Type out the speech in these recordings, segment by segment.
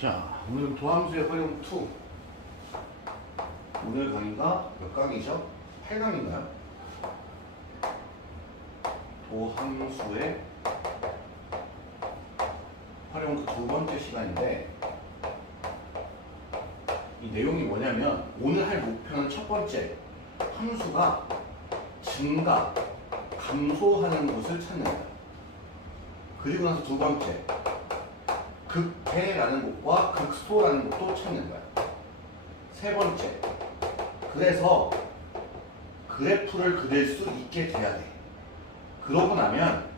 자, 오늘은 도함수의 활용 2. 오늘 강의가 몇 강이죠? 8강인가요? 도함수의 활용 두 번째 시간인데, 이 내용이 뭐냐면 오늘 할 목표는 첫 번째, 함수가 증가, 감소하는 곳을 찾는 거야. 그리고 나서 두 번째, 극대라는 곳과 극소라는 곳도 찾는 거야. 세 번째, 그래서 그래프를 그릴 수 있게 돼야 돼. 그러고 나면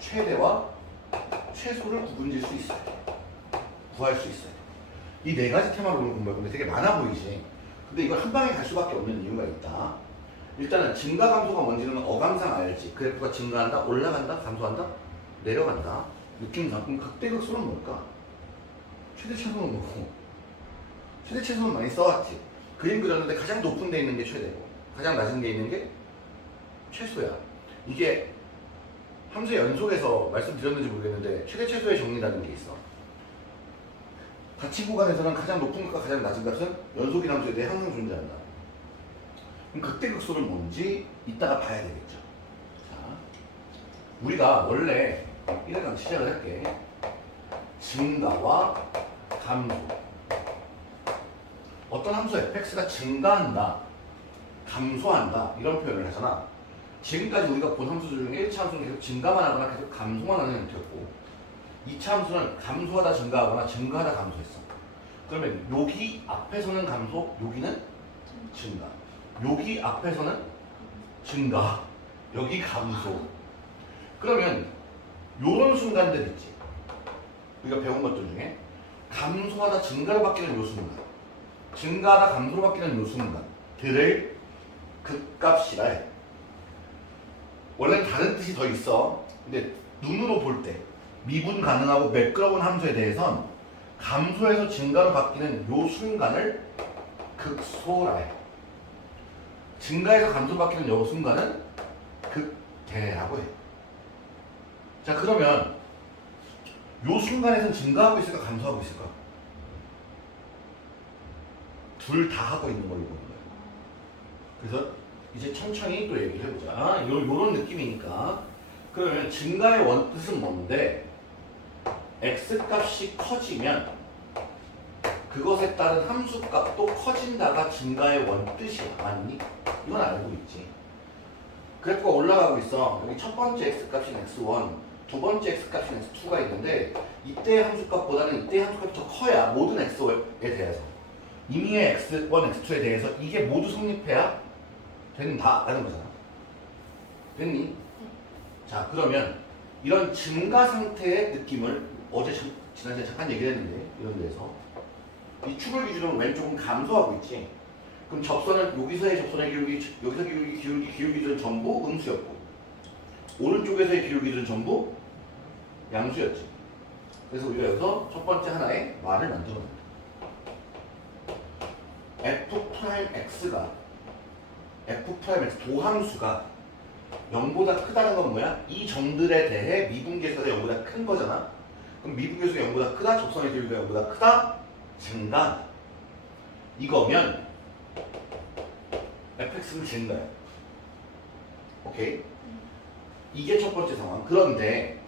최대와 최소를 구분질 수 있어야 돼. 구할 수 있어야 돼. 이 네 가지 테마로 오늘 공부할 건데 되게 많아 보이지? 근데 이걸 한 방에 갈 수밖에 없는 이유가 있다. 일단은 증가 감소가 뭔지는 어감상 알지. 그래프가 증가한다, 올라간다, 감소한다, 내려간다. 느낌상. 그럼 극대극소는 뭘까? 최대 최소는 뭐고? 최대 최소는 많이 써왔지. 그림 그렸는데 가장 높은 데 있는 게 최대고 가장 낮은 데 있는 게 최소야. 이게 함수의 연속에서 말씀드렸는지 모르겠는데 최대 최소의 정리라는 게 있어. 가치 구간에서는 가장 높은 값과 가장 낮은 값은 연속인 함수에 대해 항상 존재한다. 그럼 극대극소는 뭔지 이따가 봐야 되겠죠. 자, 우리가 원래 1회강 시작을 할게. 증가와 감소. 어떤 함수 fx가 증가한다, 감소한다 이런 표현을 하잖아. 지금까지 우리가 본 함수들 중에 1차 함수는 계속 증가만 하거나 계속 감소만 하는 형태였고 2차 함수는 감소하다 증가하거나 증가하다 감소했어. 그러면 여기 앞에서는 감소, 여기는 증가. 여기 앞에서는 증가, 여기 감소. 그러면 요런 순간들 있지. 우리가 배운 것들 중에 감소하다 증가로 바뀌는 요 순간, 증가하다 감소로 바뀌는 요 순간들을 극값이라 해. 원래는 다른 뜻이 더 있어. 근데 눈으로 볼 때 미분 가능하고 매끄러운 함수에 대해선 감소에서 증가로 바뀌는 요 순간을 극소라 해. 증가에서 감소로 바뀌는 요 순간은 극대라고 해. 자, 그러면 요 순간에선 증가하고 있을까 감소하고 있을까? 둘 다 하고 있는 걸로 보는 거예요. 그래서 이제 천천히 또 얘기를 해보자. 요런 느낌이니까. 그러면 증가의 원뜻은 뭔데? x값이 커지면 그것에 따른 함수값도 커진다가 증가의 원뜻이야. 맞니? 이건 알고 있지. 그래프가 올라가고 있어. 여기 첫 번째 x값인 x1, 두 번째 x값인 x2가 있는데 이때의 함수값보다는 이때의 함수값이 더 커야 모든 x에 대해서 이미의 x1, x2에 대해서 이게 모두 성립해야 된다라는 거잖아. 됐니? 자, 그러면 이런 증가 상태의 느낌을 어제 지난주에 잠깐 얘기를 했는데 이런 데서 이 축을 기준으로 왼쪽은 감소하고 있지. 그럼 접선은 여기서의 접선의 기울기, 여기서 기울기 기준은 전부 음수였고 오른쪽에서의 기울기 기준은 전부 양수였지. 그래서 우리가 여기서 첫 번째 하나의 말을 만들어낸다. f'x가 f'x 도함수가 0보다 크다는 건 뭐야? 이 점들에 대해 미분계수가 0보다 큰 거잖아. 그럼 미분계수가 0보다 크다, 접선의 기울기가 0보다 크다, 증가한다. 이거면 fx는 증가야. 오케이? 이게 첫 번째 상황. 그런데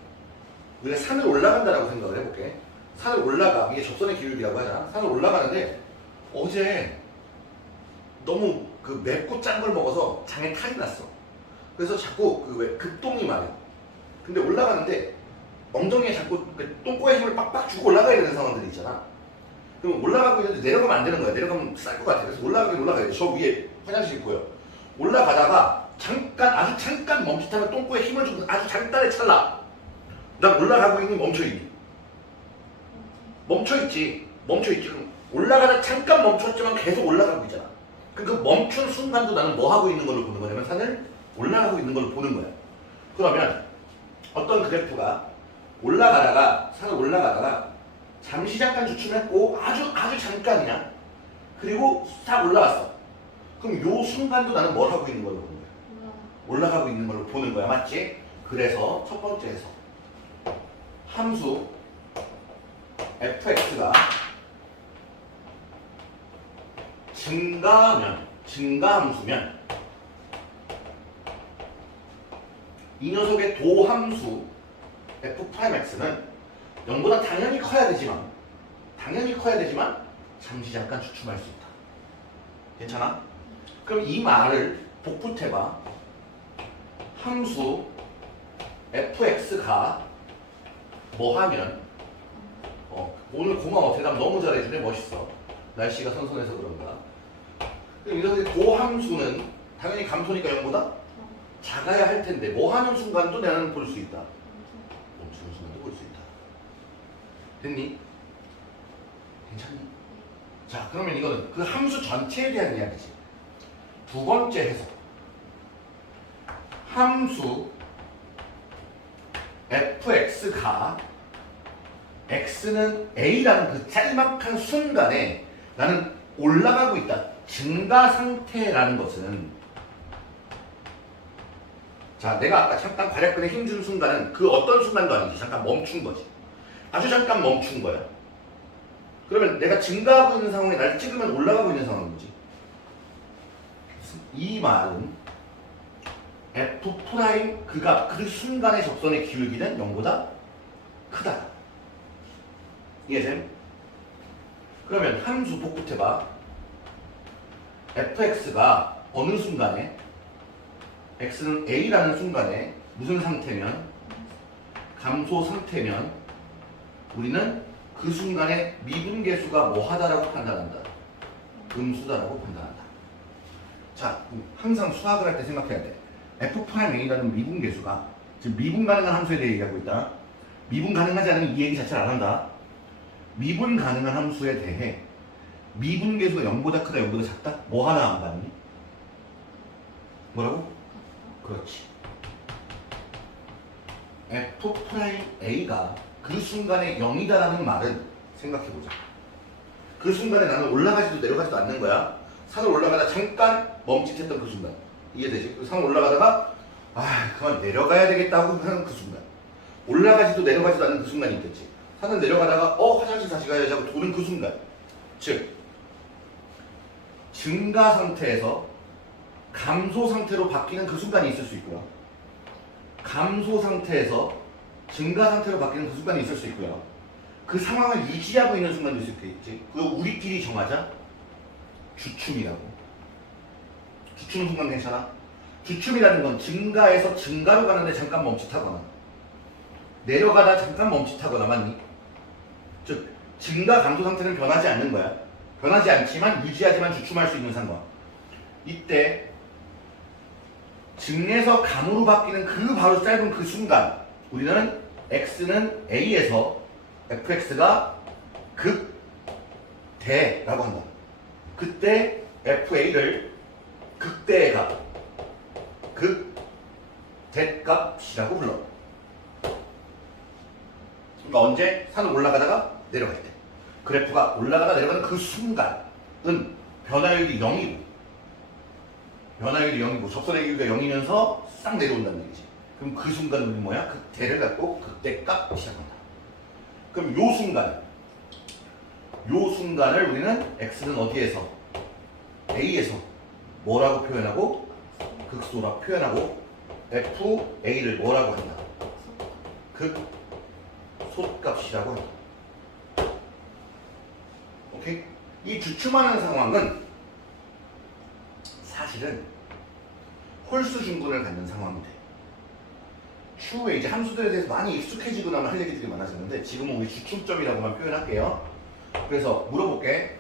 우리가 산을 올라간다라고 생각을 해볼게. 산을 올라가. 이게 접선의 기울기라고 하잖아. 산을 올라가는데 어제 너무 그 맵고 짠 걸 먹어서 장에 탈이 났어. 그래서 자꾸 그 왜 급동이 말이야. 근데 올라가는데 엉덩이에 자꾸 그 똥꼬에 힘을 빡빡 주고 올라가야 되는 상황들이 있잖아. 그럼 올라가고 있는데 내려가면 안 되는 거야. 내려가면 쌀 것 같아. 그래서 올라가긴 올라가야 돼. 저 위에 화장실이 보여. 올라가다가 잠깐, 아주 잠깐 멈칫하면 똥꼬에 힘을 주고 아주 잠깐의 찰나 난 올라가고 있니 멈춰있니? 멈춰있지. 멈춰있지. 그럼 올라가다 잠깐 멈췄지만 계속 올라가고 있잖아. 그 멈춘 순간도 나는 뭐 하고 있는 걸로 보는 거냐면 산을 올라가고 있는 걸로 보는 거야. 그러면 어떤 그래프가 올라가다가 산을 올라가다가 잠시 잠깐 주춤했고 아주 잠깐이야. 그리고 싹 올라갔어. 그럼 요 순간도 나는 뭘 하고 있는 걸로 보는 거야? 올라가고 있는 걸로 보는 거야. 맞지? 그래서 첫 번째 해석. 함수 fx가 증가함수면 이 녀석의 도함수 f'x는 0보다 당연히 커야 되지만 잠시 잠깐 주춤할 수 있다. 괜찮아? 그럼 이 말을 복붙해봐. 함수 fx가 뭐 하면 오늘 고마워. 대답 너무 잘해주네. 멋있어. 날씨가 선선해서 그런가. 그럼 이 녀석의 도함수는 당연히 감소니까 0보다 작아야 할 텐데 뭐 하는 순간도 나는 볼 수 있다. 멈추는 순간도 볼 수 있다. 됐니? 괜찮니? 자, 그러면 이거는 그 함수 전체에 대한 이야기지. 두 번째 해석. 함수 fx가 x는 a라는 그 짤막한 순간에 나는 올라가고 있다. 증가 상태라는 것은 자, 내가 아까 잠깐 괄약근에 힘준 순간은 그 어떤 순간도 아니지. 잠깐 멈춘 거지. 아주 잠깐 멈춘 거야. 그러면 내가 증가하고 있는 상황에 날 찍으면 올라가고 있는 상황인 거지. 이 말은 f' 그가 그 순간의 접선의 기울기는 0보다 크다. 이해됨? 그러면 함수 복붙해봐. fx가 어느 순간에 x는 a라는 순간에 무슨 상태면 감소 상태면 우리는 그 순간에 미분계수가 뭐하다라고 판단한다. 음수다라고 판단한다. 자, 항상 수학을 할 때 생각해야 돼. f'a라는 미분계수가 지금 미분 가능한 함수에 대해 얘기하고 있다. 미분 가능하지 않으면 이 얘기 자체를 안 한다. 미분 가능한 함수에 대해 미분계수가 0보다 크다, 0보다 작다? 뭐 하나 안 봤니? 뭐라고? 그렇지. f'a가 그 순간에 0이다라는 말은 생각해보자. 그 순간에 나는 올라가지도 내려가지도 않는 거야. 산을 올라가다 잠깐 멈칫했던 그 순간. 이해되지? 산을 올라가다가 그만 내려가야 되겠다고 하는 그 순간. 올라가지도 내려가지도 않는 그 순간이 있겠지. 산을 내려가다가 화장실 다시 가야지 하고 도는 그 순간. 즉 증가 상태에서 감소 상태로 바뀌는 그 순간이 있을 수 있고요. 감소 상태에서 증가 상태로 바뀌는 그 순간이 있을 수 있고요. 그 상황을 유지하고 있는 순간도 있을 수 있지. 그거 우리끼리 정하자. 주춤이라고. 주춤 순간 괜찮아? 주춤이라는 건 증가에서 증가로 가는데 잠깐 멈칫하거나 내려가다 잠깐 멈칫하거나 맞니? 즉 증가 감소 상태는 변하지 않는 거야. 변하지 않지만 유지하지만 주춤할 수 있는 상황. 이때 증에서 감으로 바뀌는 그 바로 짧은 그 순간 우리는 x는 a에서 fx가 극대라고 한다. 그때 fa를 극대의 값, 극대값이라고 불러. 그러니까 언제? 산을 올라가다가 내려갈 때. 그래프가 올라가다 내려가는 그 순간은 변화율이 0이고 접선의 기울기가 0이면서 싹 내려온다는 얘기지. 그럼 그 순간 우리 뭐야? 극대를 갖고 극대값 시작한다. 그럼 요 순간을 우리는 x는 어디에서? a에서 뭐라고 표현하고? 극소라고 표현하고 fa를 뭐라고 한다? 극소값이라고 한다. 오케이? 이 주춤하는 상황은 사실은 홀수 중근을 갖는 상황이 돼. 추후에 이제 함수들에 대해서 많이 익숙해지고 나면 할 얘기들이 많아졌는데 지금은 우리 주춤점이라고만 표현할게요. 그래서 물어볼게.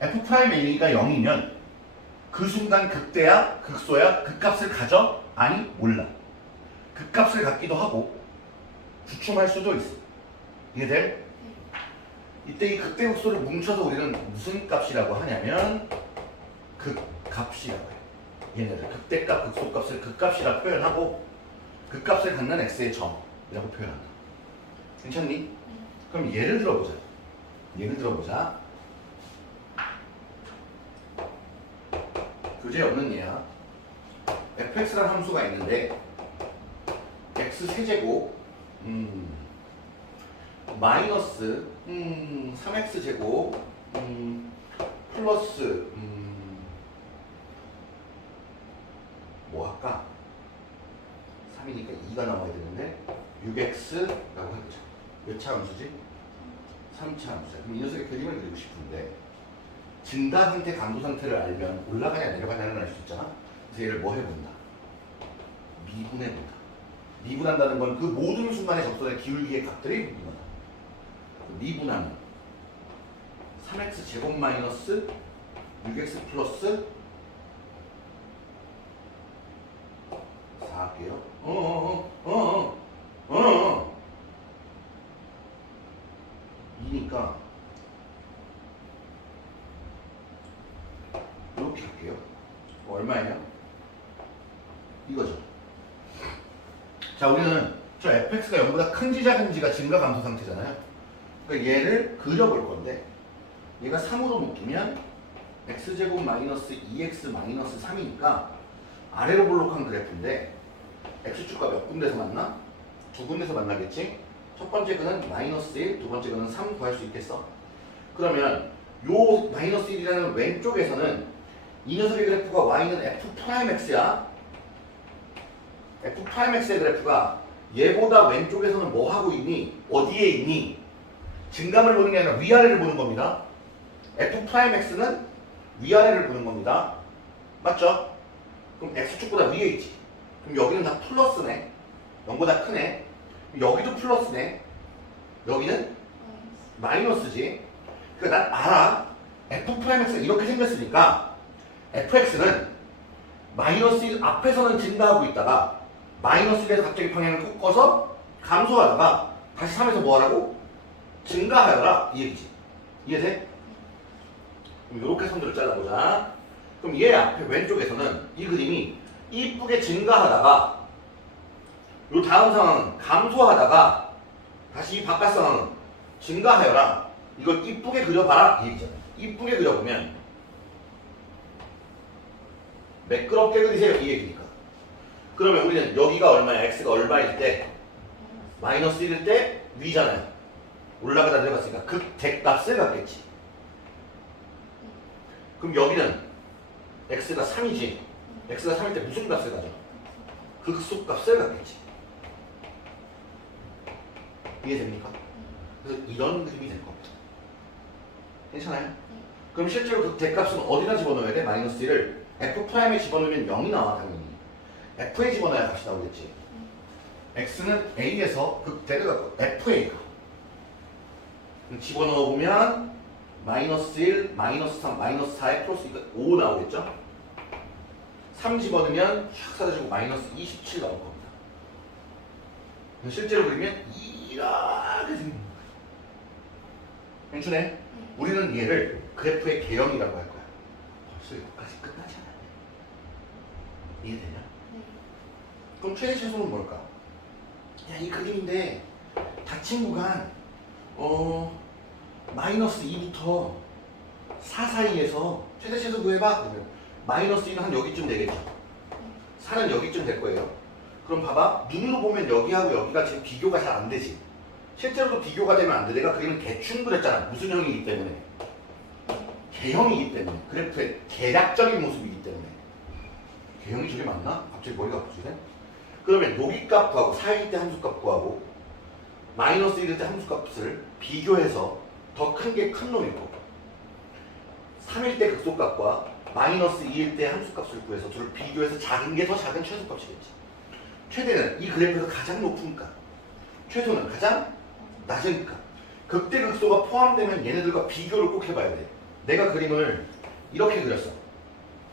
f'a가 0이면 그 순간 극대야? 극소야? 극값을 가져? 아니 몰라. 극값을 갖기도 하고 주춤할 수도 있어. 이해돼? 이때 이 극대 극소를 뭉쳐서 우리는 무슨 값이라고 하냐면 극값이라고 해. 얘네들 극대값, 극소값을 극값이라 표현하고 극값을 갖는 x의 점이라고 표현한다. 괜찮니? 그럼 예를 들어보자. 교재 없는 예야. fx라는 함수가 있는데 x 세제곱 마이너스 3x 제곱 플러스 뭐 할까? 3이니까 2가 나와야 되는데 6x라고 해보자. 몇 차 함수지? 3차 함수야. 그럼 이 녀석의 그림을 그리고 싶은데 증가 상태, 감소 상태를 알면 올라가냐 내려가냐는 알 수 있잖아. 그래서 얘를 뭐 해본다? 미분해본다. 미분한다는 건 그 모든 순간의 접선의 기울기의 값들이 미분하다. 미분하면 3x 제곱 마이너스 6x 플러스 4 할게요. 이니까 이렇게 할게요. 얼마예요? 이거죠. 자, 우리는 저 fx가 0보다 큰지 작은지가 증가 감소 상태잖아요. 그러니까 얘를 그려볼 건데 얘가 3으로 묶이면 x제곱 마이너스 2x 마이너스 3이니까 아래로 볼록한 그래프인데 x축과 몇 군데서 만나? 두 군데서 만나겠지? 첫 번째 근은 마이너스 1, 두 번째 근은 3 구할 수 있겠어? 그러면 요 마이너스 1이라는 왼쪽에서는 이 녀석의 그래프가 y는 f'x야. f'x의 그래프가 얘보다 왼쪽에서는 뭐 하고 있니? 어디에 있니? 증감을 보는 게 아니라 위아래를 보는 겁니다. f'x는 위아래를 보는 겁니다. 맞죠? 그럼 x축보다 위에 있지. 그럼 여기는 다 플러스네. 0보다 크네. 여기도 플러스네. 여기는 마이너스지. 그러니까 난 알아. f'x가 이렇게 생겼으니까 fx는 마이너스 1 앞에서는 증가하고 있다가 마이너스 1에서 갑자기 방향을 꺾어서 감소하다가 다시 3에서 뭐 하라고? 증가하여라. 이 얘기지. 이해돼? 그럼 이렇게 선들을 잘라보자. 그럼 얘 앞에 왼쪽에서는 이 그림이 이쁘게 증가하다가 요 다음 상황은 감소하다가 다시 이 바깥 상황은 증가하여라. 이걸 이쁘게 그려봐라. 이 얘기잖아. 이쁘게 그려보면 매끄럽게 그리세요. 이 얘기니까. 그러면 우리는 여기가 얼마야? x가 얼마일 때? 마이너스 1일 때 위잖아요. 올라가다 내려갔으니까 극대값을 갖겠지. 그럼 여기는 x가 3이지. x가 3일 때 무슨 값을 가져? 극소값을 갖겠지. 이해됩니까? 그래서 이런 그림이 될 겁니다. 괜찮아요? 그럼 실제로 극대값은 어디다 집어넣어야 돼? 마이너스 1을 f'에 집어넣으면 0이 나와 당연히. f에 집어넣어야 값이 나오겠지. x는 a에서 극대를 갖고 f에가 집어넣어보면 마이너스 1, 마이너스 3, 마이너스 4에 플러스 5 나오겠죠? 3 집어넣으면 샥 사라지고 마이너스 27 나올 겁니다. 실제로 그리면 이렇게 생긴 거예요. 괜찮네? 우리는 얘를 그래프의 개형이라고 할 거야. 벌써 여기까지 끝나지 않았네. 이해되냐? 그럼 최대 최소는 뭘까? 야, 이 그림인데 닫힌 구간 마이너스 2부터 4 사이에서 최대 최소 구해봐. 그러면 마이너스 2는 한 여기쯤 되겠죠. 4는 여기쯤 될 거예요. 그럼 봐봐. 눈으로 보면 여기하고 여기가 지금 비교가 잘 안 되지. 실제로도 비교가 되면 안 돼. 내가 그림을 대충 그렸잖아. 무슨 형이기 때문에? 개형이기 때문에. 그래프의 개략적인 모습이기 때문에. 개형이 저게 맞나? 갑자기 머리가 아프지네? 그러면 여기값 구하고 4일 때 함수값 구하고 마이너스 1일 때 함수값을 비교해서 더 큰 게 큰 놈이 있고 3일 때 극소값과 마이너스 2일 때 함수값을 구해서 둘을 비교해서 작은 게 더 작은 최소값이겠지. 최대는 이 그래프에서 가장 높은 값, 최소는 가장 낮은 값. 극대 극소가 포함되면 얘네들과 비교를 꼭 해봐야 돼. 내가 그림을 이렇게 그렸어.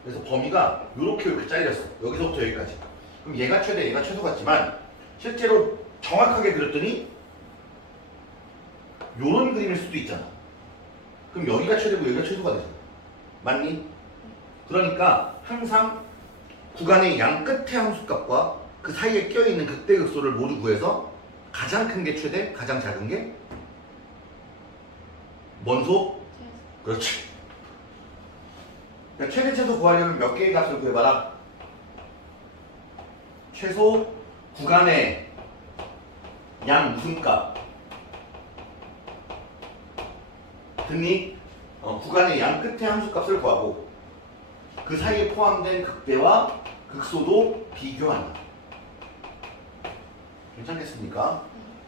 그래서 범위가 이렇게 잘렸어. 여기서부터 여기까지. 그럼 얘가 최대, 얘가 최소 같지만 실제로 정확하게 그렸더니 요런 그림일 수도 있잖아. 그럼 여기가 최대고 여기가 최소가 되잖아. 맞니? 그러니까 항상 구간의 양 끝의 함수값과 그 사이에 껴있는 극대극소를 모두 구해서 가장 큰 게 최대, 가장 작은 게 뭔소? 그렇지. 그러니까 최대 최소 구하려면 몇 개의 값을 구해봐라. 최소 구간의 양 무슨 값? 등이 구간의 양 끝에 함수값을 구하고 그 사이에 포함된 극대와 극소도 비교한다. 괜찮겠습니까?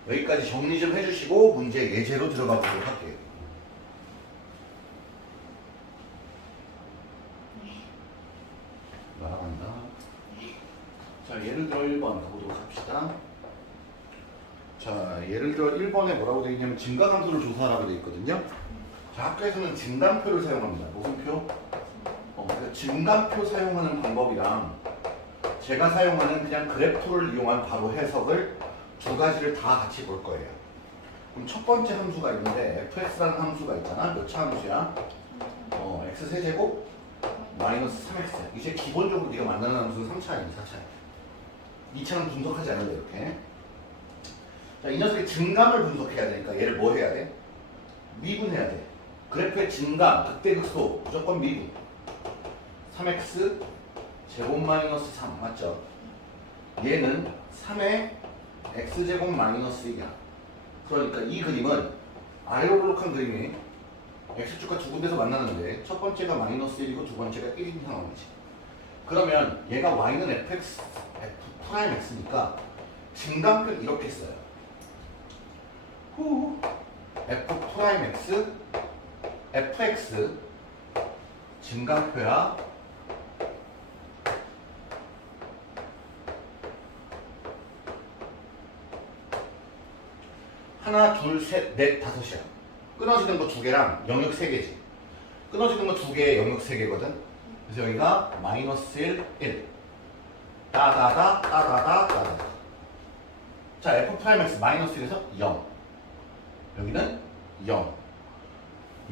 여기까지 정리 좀 해주시고 문제 예제로 들어가 보도록 할게요. 날아간다. 자, 예를 들어 1번 가보도록 합시다. 자, 예를 들어 1번에 뭐라고 되어 있냐면 증가함수를 조사하라고 되어 있거든요. 자, 학교에서는 증감표를 사용합니다. 무슨 표? 그러니까 증감표 사용하는 방법이랑 제가 사용하는 그냥 그래프를 이용한 바로 해석을 두 가지를 다 같이 볼 거예요. 그럼 첫 번째 함수가 있는데 fx라는 함수가 있잖아. 몇 차 함수야? x 세제곱 마이너스 3x. 이제 기본적으로 네가 만나는 함수는 3차 아니면 4차. 2차는 분석하지 않는다 이렇게. 자, 이 녀석의 증감을 분석해야 되니까 얘를 뭐 해야 돼? 미분해야 돼. 그래프의 증감, 극대극소 무조건 미분. 3x 제곱 마이너스 3 맞죠? 얘는 3의 x제곱 마이너스 2야. 그러니까 이 그림은 아래로 볼록한 그림이 x축과 두 군데서 만나는데 첫 번째가 마이너스 1이고 두 번째가 1인 상황이지. 그러면 얘가 y는 fx, f 프라임 x니까 증감표는 이렇게 써요. f 프라임 x, fx 증감표야. 하나, 둘, 셋, 넷, 다섯이야. 끊어지는 거 두 개랑 영역 세 개지. 끊어지는 거 두 개에 영역 세 개거든. 그래서 여기가 마이너스 1, 1. 따다다, 따다다, 따다다. 자, f 프라임 x 마이너스 1에서 0. 여기는 0.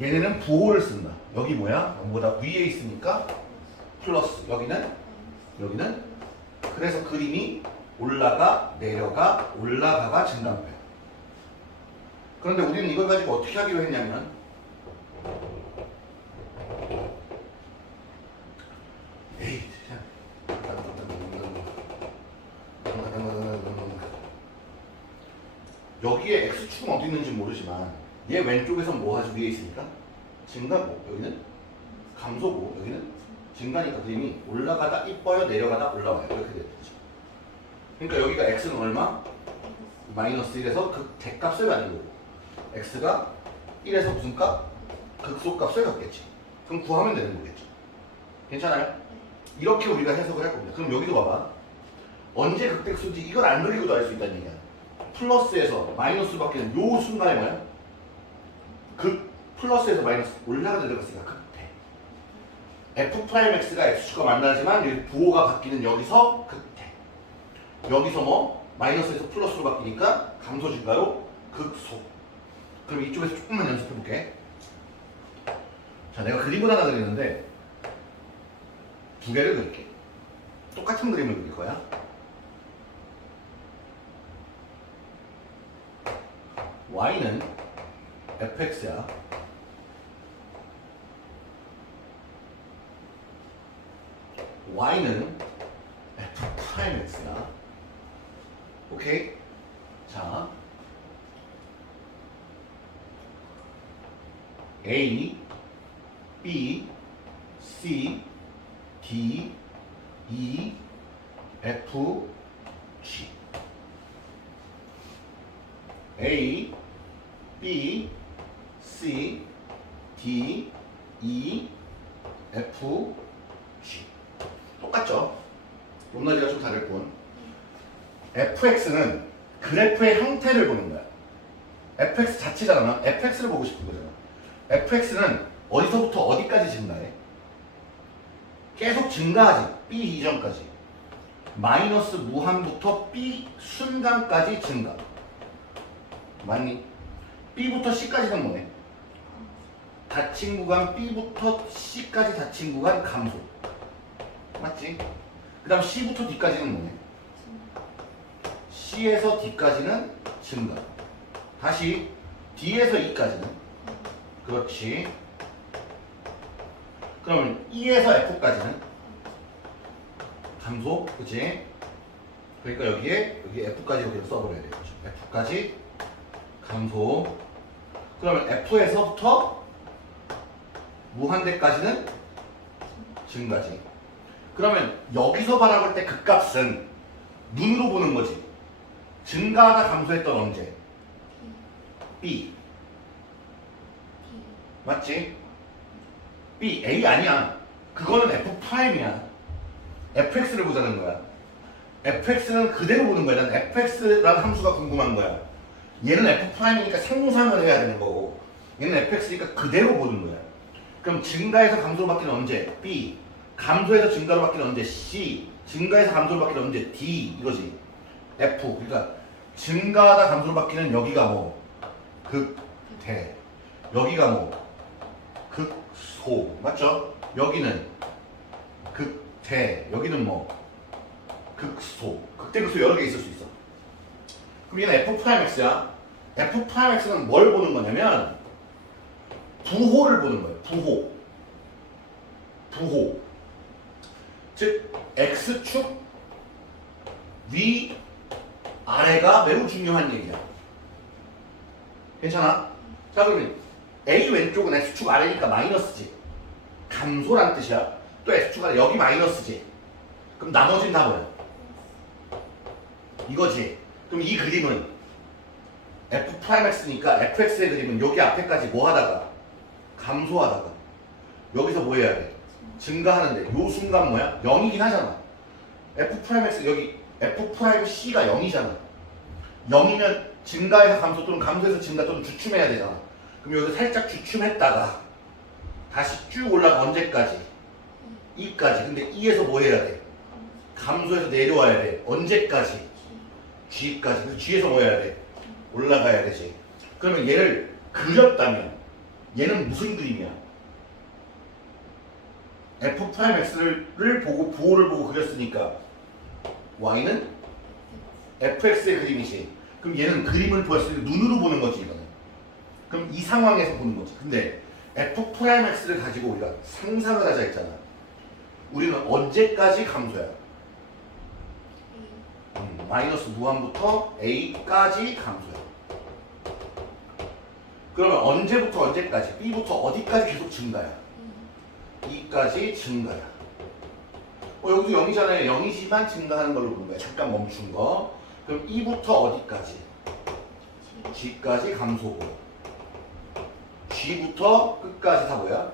얘네는 부호를 쓴다. 여기 뭐야? 0보다 위에 있으니까 플러스. 여기는 그래서 그림이 올라가, 내려가, 올라가가 증감표야. 그런데 우리는 이걸 가지고 어떻게 하기로 했냐면 여기에 x축은 어디 있는지 모르지만 얘 왼쪽에서 뭐 하지 위에 있으니까 증가고 여기는 감소고 여기는 증가니까 그림이 올라가다 이뻐요 내려가다 올라와요 이렇게 되죠. 그러니까 여기가 x는 얼마? 마이너스 1에서 그 대값을 가진 거고 x가 1에서 무슨 값? 극소값을 갖겠지. 그럼 구하면 되는 거겠죠. 괜찮아요? 이렇게 우리가 해석을 할 겁니다. 그럼 여기도 봐봐. 언제 극대극소인지 이걸 안 그리고도 알 수 있다는 얘기야. 플러스에서 마이너스로 바뀌는 요 순간에 뭐야? 플러스에서 마이너스 올라가 내려갔으니까 극대. f 프라임 x가 x축과 만나지만 여기 부호가 바뀌는 여기서 극대. 여기서 뭐 마이너스에서 플러스로 바뀌니까 감소 증가로 극소. 그럼 이쪽에서 조금만 연습해 볼게. 자, 내가 그림을 하나 그리는데 두 개를 그릴게. 똑같은 그림을 그릴 거야. y는 fx야. y는 f 프라임 x야. 오케이? 자, A, B, C, D, E, F, G. A, B, C, D, E, F, G. 똑같죠? 높낮이가 좀 다를 뿐. fx는 그래프의 형태를 보는 거야. fx 자체잖아. fx를 보고 싶은 거잖아. fx는 어디서부터 어디까지 증가해? 계속 증가하지. b 이전까지. 마이너스 무한부터 b 순간까지 증가. 맞니? b부터 c까지는 뭐네? 닫힌 구간 b부터 c까지 닫힌 구간 감소. 맞지? 그 다음 c부터 d까지는 뭐네? c에서 d까지는 증가. 다시 d에서 e까지는 그렇지. 그러면 E에서 F까지는 감소, 그치? 그러니까 여기 F까지 여기로 써버려야 돼요. F까지 감소. 그러면 F에서부터 무한대까지는 증가지. 그러면 여기서 바라볼 때 그 값은 눈으로 보는 거지. 증가하다 감소했던 언제? B. 맞지? B, A 아니야. 그거는 F'이야. fx를 보자는 거야. fx는 그대로 보는 거야. 난 fx라는 함수가 궁금한 거야. 얘는 F'이니까 상상을 해야 되는 거고, 얘는 fx니까 그대로 보는 거야. 그럼 증가해서 감소로 바뀌는 언제? B. 감소해서 증가로 바뀌는 언제? C. 증가해서 감소로 바뀌는 언제? D. 이거지. F. 그러니까 증가하다 감소로 바뀌는 여기가 뭐? 극대. 여기가 뭐? 극소. 맞죠? 여기는 극대. 여기는 뭐? 극소. 극대 극소 여러 개 있을 수 있어. 그럼 얘는 F'X야. F'X는 뭘 보는 거냐면 부호를 보는 거예요. 부호. 즉 X축 위 아래가 매우 중요한 얘기야. 괜찮아? 자 그러면 A 왼쪽은 X축 아래니까 마이너스지. 감소란 뜻이야. 또 X축 아래 여기 마이너스지. 그럼 나머지는 다 뭐야? 이거지. 그럼 이 그림은 F'X니까 fx의 그림은 여기 앞에까지 뭐 하다가? 감소하다가 여기서 뭐 해야 돼? 증가하는데 요 순간 뭐야? 0이긴 하잖아. F'X 여기 F'C가 0이잖아. 0이면 증가해서 감소 또는 감소해서 증가 또는 주춤해야 되잖아. 그럼 여기서 살짝 주춤했다가 다시 쭉 올라가 언제까지? 2까지. 근데 2에서 뭐 해야 돼? 감소해서 내려와야 돼. 언제까지? G까지. 그래서 G에서 뭐 해야 돼? 올라가야 되지. 그러면 얘를 그렸다면 얘는 무슨 그림이야? F'X를 보고 부호를 보고 그렸으니까 Y는 fx의 그림이지. 그럼 얘는 그림을 보았을 때 눈으로 보는 거지 이거는. 그럼 이 상황에서 보는 거지. 근데 F'X를 가지고 우리가 상상을 하자 했잖아. 우리는 언제까지 감소야? 마이너스 무한부터 A까지 감소야. 그러면 언제부터 언제까지? B부터 어디까지 계속 증가야? 2까지 증가야. 여기도 0이잖아요. 0이지만 증가하는 걸로 보는 거야. 잠깐 멈춘 거. 그럼 2부터 어디까지? G까지 감소고. G부터 끝까지 다 뭐야?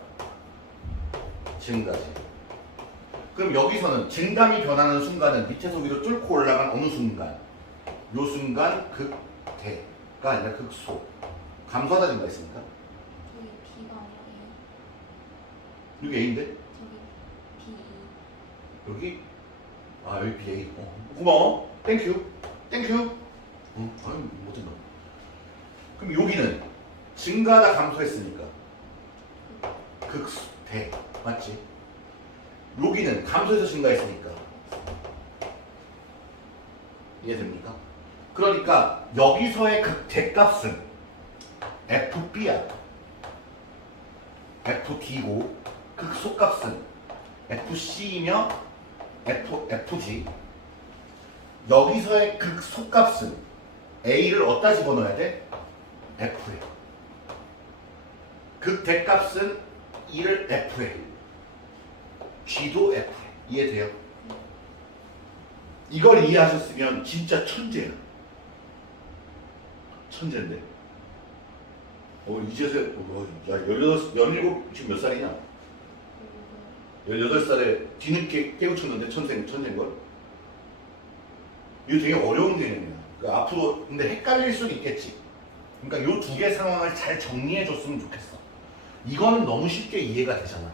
증가지. 그럼 여기서는 증감이 변하는 순간은 밑에서 위로 뚫고 올라간 어느 순간? 요 순간 극대가 아니라 극소. 감소하다 증가 있습니까? 저기 B가 아니라 A. 여기 A인데? 저기 B. 여기? 아 여기 BA. 고마워. 땡큐. 아유 못된다. 그럼 여기는 증가하다 감소했으니까 극대 맞지? 여기는 감소해서 증가했으니까 이해됩니까? 그러니까 여기서의 극대값은 FB야. FD고 극소값은 FC이며 FG. 여기서의 극소값은 A를 어디다 집어넣어야 돼? F에. 극대값은 E를 F에. G도 F에. 이해돼요? 이걸 이해하셨으면 진짜 천재야. 천재인데. 이제서 야 17 지금 몇 살이냐? 18살에 뒤늦게 깨우쳤는데 천재인걸? 이거 되게 어려운 개념이야. 그러니까 앞으로 근데 헷갈릴 수는 있겠지. 그러니까 요 두 개 상황을 잘 정리해 줬으면 좋겠어. 이거는 너무 쉽게 이해가 되잖아.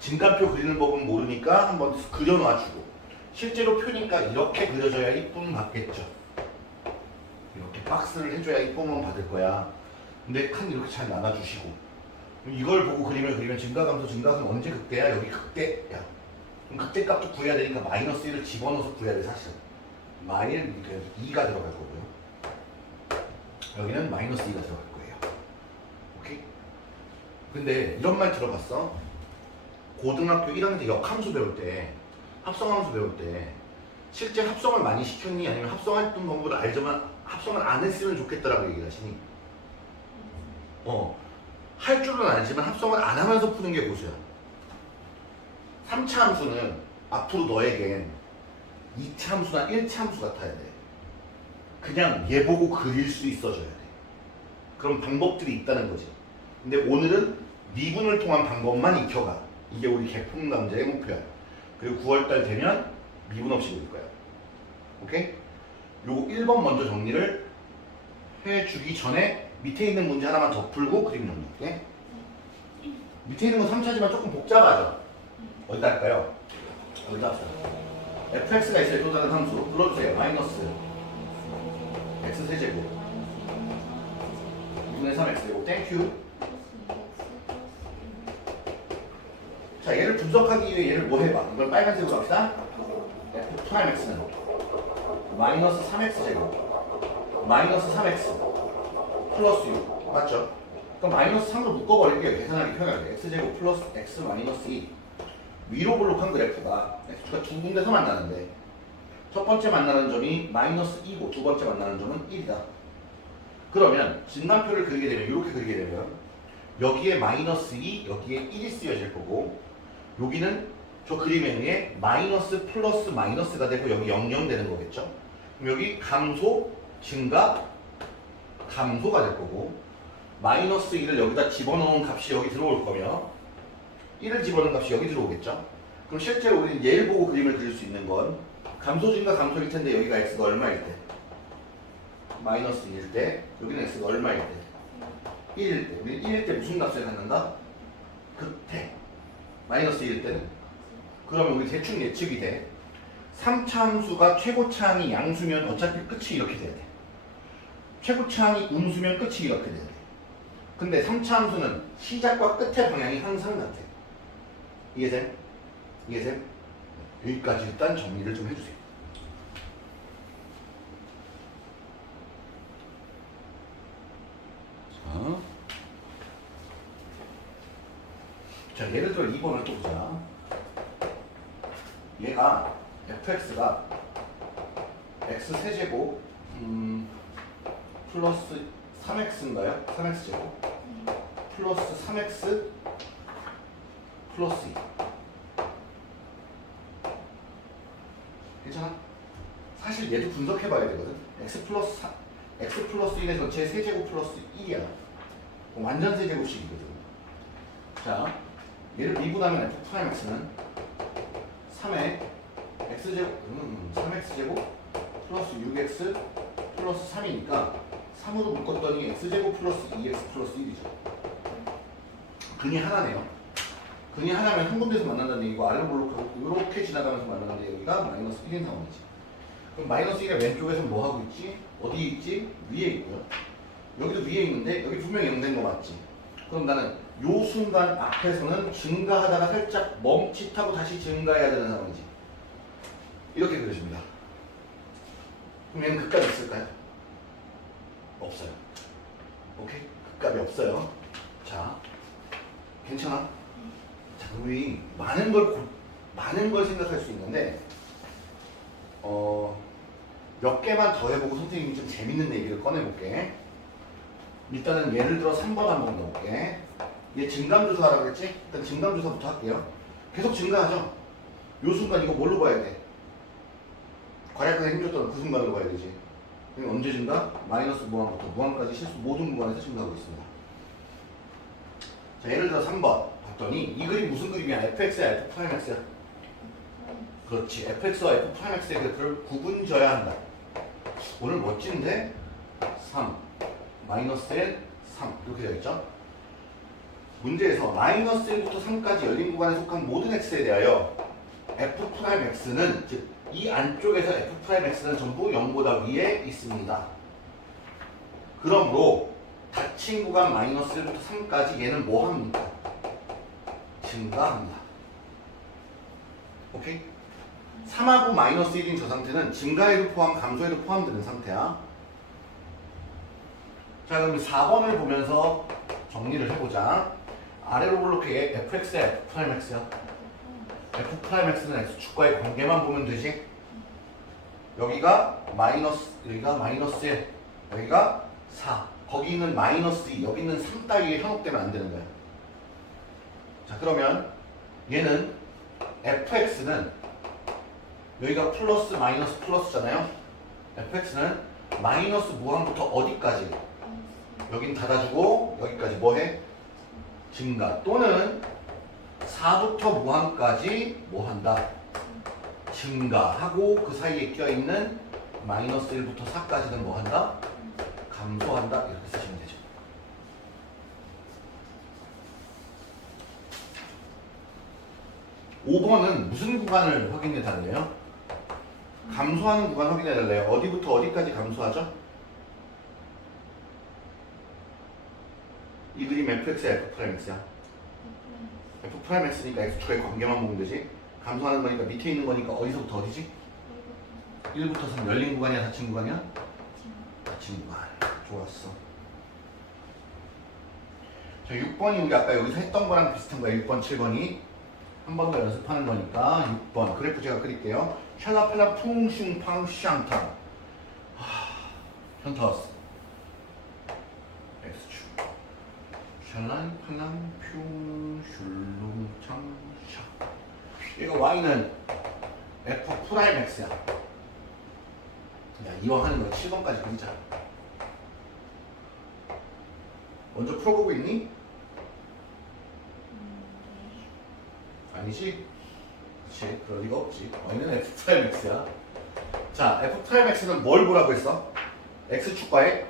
진단표 그리는 법은 모르니까 한번 그려놔주고 실제로 표니까 이렇게 그려줘야 이쁨 받겠죠. 이렇게 박스를 해줘야 이쁨은 받을 거야. 근데 칸 이렇게 잘 나눠주시고 이걸 보고 그림을 그리면 증가감소 증가감은 언제 극대야? 여기 극대야. 그럼 극대값도 구해야 되니까 마이너스 1을 집어넣어서 구해야 돼 사실은. 마이너스 2가 들어갈 거고요. 여기는 마이너스 2가 들어갈 거예요. 오케이? 근데 이런 말 들어봤어? 고등학교 1학년 때 역함수 배울 때 합성함수 배울 때 실제 합성을 많이 시켰니? 아니면 합성했던 방법을 알지만 합성을 안 했으면 좋겠다라고 얘기를 하시니? 할 줄은 알지만 합성을 안 하면서 푸는 게 고수야. 3차 함수는 앞으로 너에겐 2차 함수나 1차 함수 같아야 돼. 그냥 얘 보고 그릴 수 있어줘야 돼. 그런 방법들이 있다는 거지. 근데 오늘은 미분을 통한 방법만 익혀가. 이게 우리 개품 남자의 목표야. 그리고 9월달 되면 미분 없이 그릴 거야. 오케이? 요거 1번 먼저 정리를 해주기 전에 밑에 있는 문제 하나만 더 풀고 그림 넘길게. 밑에 있는 건 3차지만 조금 복잡하죠? 어디다 할까요? 어디다 합시다. fx가 있어요. 또 다른 함수. 불러주세요. 마이너스 x 세제곱 2분의 3x제곱 땡큐. 자, 얘를 분석하기 위해 얘를 뭐 해봐. 이걸 빨간색으로 합시다. f 프라임 x는 마이너스 3x제곱 마이너스 3x 플러스 6 맞죠? 그럼 마이너스 3으로 묶어버릴게요. 계산하기 편하게. x제곱 플러스 x 마이너스 2 위로 볼록한 그래프가 x가 두 군데서 만나는데 첫 번째 만나는 점이 마이너스 2고 두 번째 만나는 점은 1이다. 그러면 진단표를 그리게 되면 이렇게 그리게 되면 여기에 마이너스 2, 여기에 1이 쓰여질 거고 여기는 저 그림에 의해 마이너스 플러스 마이너스가 되고 여기 00 되는 거겠죠. 그럼 여기 감소, 증가, 감소가 될 거고 마이너스 2를 여기다 집어넣은 값이 여기 들어올 거며 1을 집어넣은 값이 여기 들어오겠죠. 그럼 실제로 우리는 얘를 보고 그림을 그릴 수 있는 건 감소, 증가, 감소일 텐데 여기가 x가 얼마일 때? 마이너스 1일 때 여기는 x가 얼마일 때? 1일 때. 우리는 1일 때 무슨 값을 갖는다? 극태. 마이너스 1일 때는? 그러면 우리 대충 예측이 돼. 3차 함수가 최고차항이 양수면 어차피 끝이 이렇게 돼야 돼. 최고차항이 음수면 끝이 이렇게 돼야 돼. 근데 3차 함수는 시작과 끝의 방향이 항상 같아. 이해돼? 이해돼? 여기까지 일단 정리를 좀 해주세요. 자, 예를 들어 2번을 또 보자. 얘가 fx가 x세제곱 플러스 3x인가요? 3x제곱 플러스 3x 플러스 2 괜찮아? 사실 얘도 분석해봐야 되거든. x 플러스 1의 전체 세제곱 플러스 1이야. 완전 세제곱식이거든. 자, 얘를 미분하면 f 프라임 x는 3의 x제곱 3x제곱 플러스 6x 플러스 3이니까 3으로 묶었더니 x제곱 플러스 2x 플러스 1이죠. 근이 하나네요. 근이 하나면 한 군데서 만난다는 얘기고 아래로 볼록하고 이렇게 지나가면서 만나는데 여기가 마이너스 1인 상황이지. 그럼 마이너스 1의 왼쪽에서 뭐 하고 있지? 어디 있지? 위에 있고요. 여기도 위에 있는데 여기 분명히 0된 거 맞지? 그럼 나는 요 순간 앞에서는 증가하다가 살짝 멈칫하고 다시 증가해야 되는 상황이지. 이렇게 그려집니다. 그럼 얘는 극값이 있을까요? 없어요. 오케이? 극값이 없어요. 자, 괜찮아? 자, 우리 많은 걸 생각할 수 있는데 몇 개만 더 해보고 선생님이 좀 재밌는 얘기를 꺼내볼게. 일단은 예를 들어 3번 한번 넣어볼게. 얘 증감주사라고 그랬지? 일단 증감주사부터 할게요. 계속 증가하죠? 요 순간 이거 뭘로 봐야 돼? 괄약근에 힘줬던 그 순간으로 봐야 되지. 언제 증가? 마이너스 무한부터 무한까지 실수 모든 구간에서 증가하고 있습니다. 자, 예를 들어 3번 봤더니 이 그림 무슨 그림이야? fx야 f 프라임 x야? 그렇지. fx와 f 프라임 x의 그래프를 구분져야 한다. 오늘 멋진데? 3 마이너스 1 3 이렇게 되어있죠? 문제에서 마이너스 1부터 3까지 열린 구간에 속한 모든 x에 대하여 f 프라임 x는 즉 이 안쪽에서 f 프라임 x는 전부 0보다 위에 있습니다. 그러므로 닫힌 구간 마이너스 1부터 3까지 얘는 뭐 합니까? 증가합니다. 오케이? 3하고 마이너스 1인 저 상태는 증가에도 포함, 감소에도 포함되는 상태야. 자, 그럼 4번을 보면서 정리를 해보자. 아래로 볼록하게 fx야 f 프라임 x야? f 프라임 x는 x축과의 관계만 보면 되지. 여기가 마이너스 1, 여기가 4. 거기 있는 마이너스 2, 여기 있는 3 따위에 현혹되면 안 되는 거야. 자, 그러면 얘는 fx는 여기가 플러스 마이너스 플러스잖아요. fx는 마이너스 무한부터 어디까지? 여긴 닫아주고 여기까지 뭐해? 증가 또는 4부터 무한까지 뭐한다? 증가하고 그 사이에 껴있는 마이너스 1부터 4까지는 뭐한다? 감소한다. 이렇게 쓰시면 되죠. (5번은) 무슨 구간을 확인해 달래요? 감소하는 구간 확인해 달래요. 어디부터 어디까지 감소하죠? 이 그림 fx야 f'x야? f'x니까 x축의 관계만 보면 되지. 감소하는 거니까 밑에 있는 거니까 어디서부터 어디지? 1부터 3 열린 구간이야 닫힌 구간이야? 닫힌 구간. 좋았어. 자, 6번이 우리 아까 여기서 했던 거랑 비슷한 거야. 6번, 7번이 한 번 더 연습하는 거니까 6번 그래프 제가 그릴게요. 샬라팔라 풍슝팡 샹탕. 현타 왔어. X축 샬라팔랑 퓨슐룽창 샹. 얘가 Y는 F 프라임 X야. 야, 이왕 하는 거 7번까지 그리자. 먼저 풀어보고 있니? 아니지? 그렇지, 그럴 리가 없지. Y는 F 프라임 X야. 자, F 프라임 X는 뭘 보라고 했어? X축과의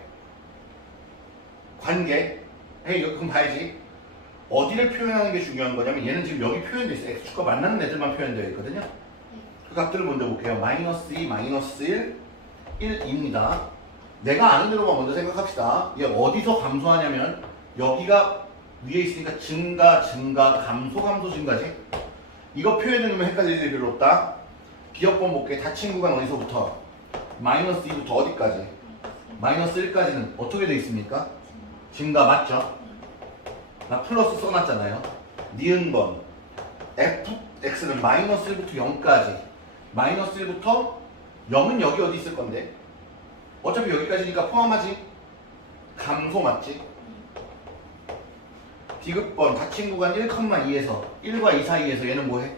관계. 헤이, 이거 그럼 봐야지. 어디를 표현하는 게 중요한 거냐면 얘는 지금 여기 표현되어 있어. X축과 만나는 애들만 표현되어 있거든요. 그 값들을 먼저 볼게요. 마이너스 2, 마이너스 1, 1입니다. 내가 아는 대로만 먼저 생각합시다. 얘 어디서 감소하냐면 여기가 위에 있으니까 증가, 증가, 감소, 감소, 증가지. 이거 표현해놓으면 헷갈릴 일이 별로 없다. 기억번 볼게. 닫힌 구간 어디서부터? 마이너스 2부터 어디까지? 마이너스 1까지는 어떻게 돼 있습니까? 증가 맞죠? 나 플러스 써놨잖아요. 니은번 fx는 마이너스 1부터 0까지. 마이너스 1부터 0은 여기 어디 있을 건데? 어차피 여기까지니까 포함하지? 감소 맞지? 디귿번 닫힌 구간 1,2에서 1과 2 사이에서 얘는 뭐해?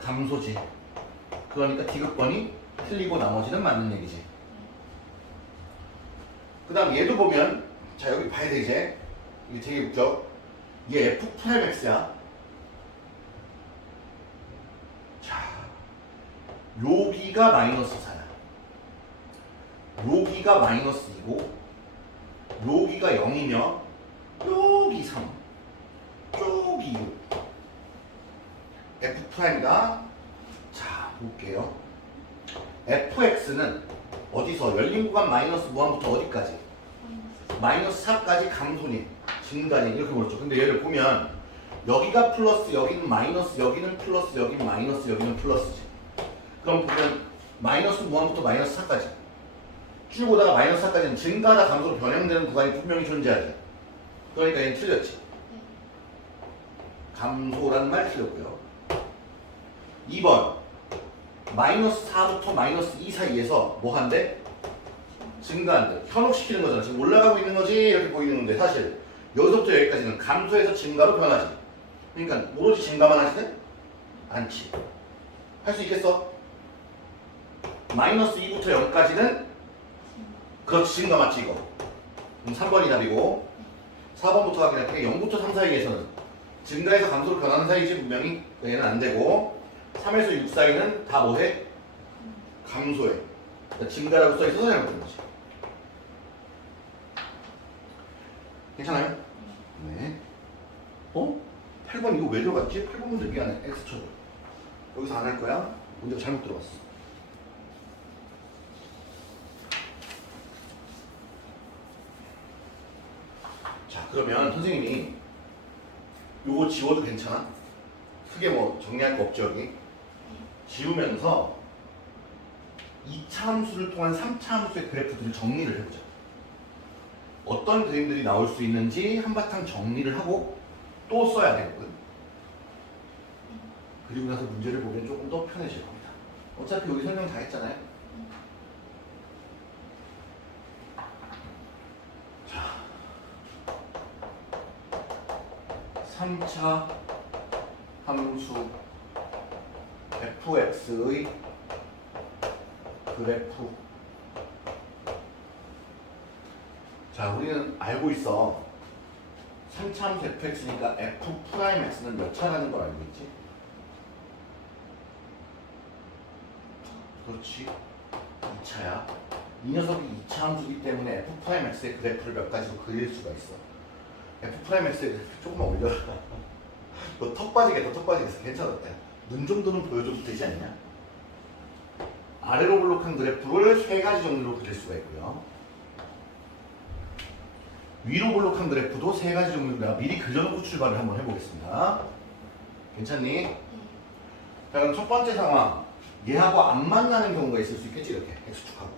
감소지. 그러니까 디귿번이 틀리고 나머지는 맞는 얘기지. 그 다음 얘도 보면 자 여기 봐야 돼 이제. 이게 되게 웃겨. 얘 f 프라임 x야. 자 여기가 마이너스 4야. 여기가 마이너스 2고 여기가 0이며 여기 3 여기 6 f 프라임이다. 자 볼게요. fx는 어디서 열린 구간 마이너스 무한부터 어디까지? 마이너스 4까지 감소니 증가니 이렇게 보였죠. 근데 얘를 보면 여기가 플러스 여기는 마이너스 여기는 플러스 여기는 마이너스 여기는 플러스지. 그럼 보면 마이너스 무한부터 마이너스 4까지 쭉 오다가 마이너스 4까지는 증가나 감소로 변형되는 구간이 분명히 존재하지. 그러니까 얘는 틀렸지. 감소라는 말 틀렸고요. 2번 마이너스 4부터 마이너스 2 사이에서 뭐 한대? 증가한대. 현혹시키는 거잖아. 지금 올라가고 있는 거지 이렇게 보이는 건데 사실 여기서부터 여기까지는 감소해서 증가로 변하지. 그러니까 오로지 증가만 하지는 않지. 할 수 있겠어? 마이너스 2부터 0까지는 그렇지 증가 맞지 이거. 그럼 3번이 답이고 4번부터 확인할게. 0부터 3 사이에서는 증가해서 감소로 변하는 사이지 분명히. 얘는 안 되고 3에서 6 사이는 다 뭐해? 감소해. 그러니까 증가라고 써있어서 잘못된 거지. 괜찮아요? 네. 어? 8번 이거 왜 들어갔지? 8번 문제 미안해. X 쳐줘. 여기서 안 할 거야? 문제가 잘못 들어갔어. 자 그러면 선생님이 요거 지워도 괜찮아? 크게 뭐 정리할 거 없죠 여기? 지우면서 2차 함수를 통한 3차 함수의 그래프들을 정리를 해보자. 어떤 그림들이 나올 수 있는지 한바탕 정리를 하고 또 써야 되거든. 그리고 나서 문제를 보면 조금 더 편해질 겁니다. 어차피 여기 설명 다 했잖아요. 3차 함수 fx의 그래프. 자, 우리는 알고 있어. 3차 함수 fx니까 f'x는 몇 차라는 걸 알고 있지? 그렇지. 2차야. 이 녀석이 2차 함수이기 때문에 f'x의 그래프를 몇 가지로 그릴 수가 있어. f'x의 그래프 조금만 올려라. 너 턱 빠지겠다, 턱 빠지겠어. 괜찮았다. 눈 정도는 보여줘도 되지 않냐? 아래로 블록한 그래프를 세 가지 정도로 그릴 수가 있고요. 위로 블록한 그래프도 세 가지 정도로 내가 미리 그려놓고 출발을 한번 해보겠습니다. 괜찮니? 자, 그럼 첫 번째 상황. 얘하고 안 만나는 경우가 있을 수 있겠지, 이렇게. X축하고.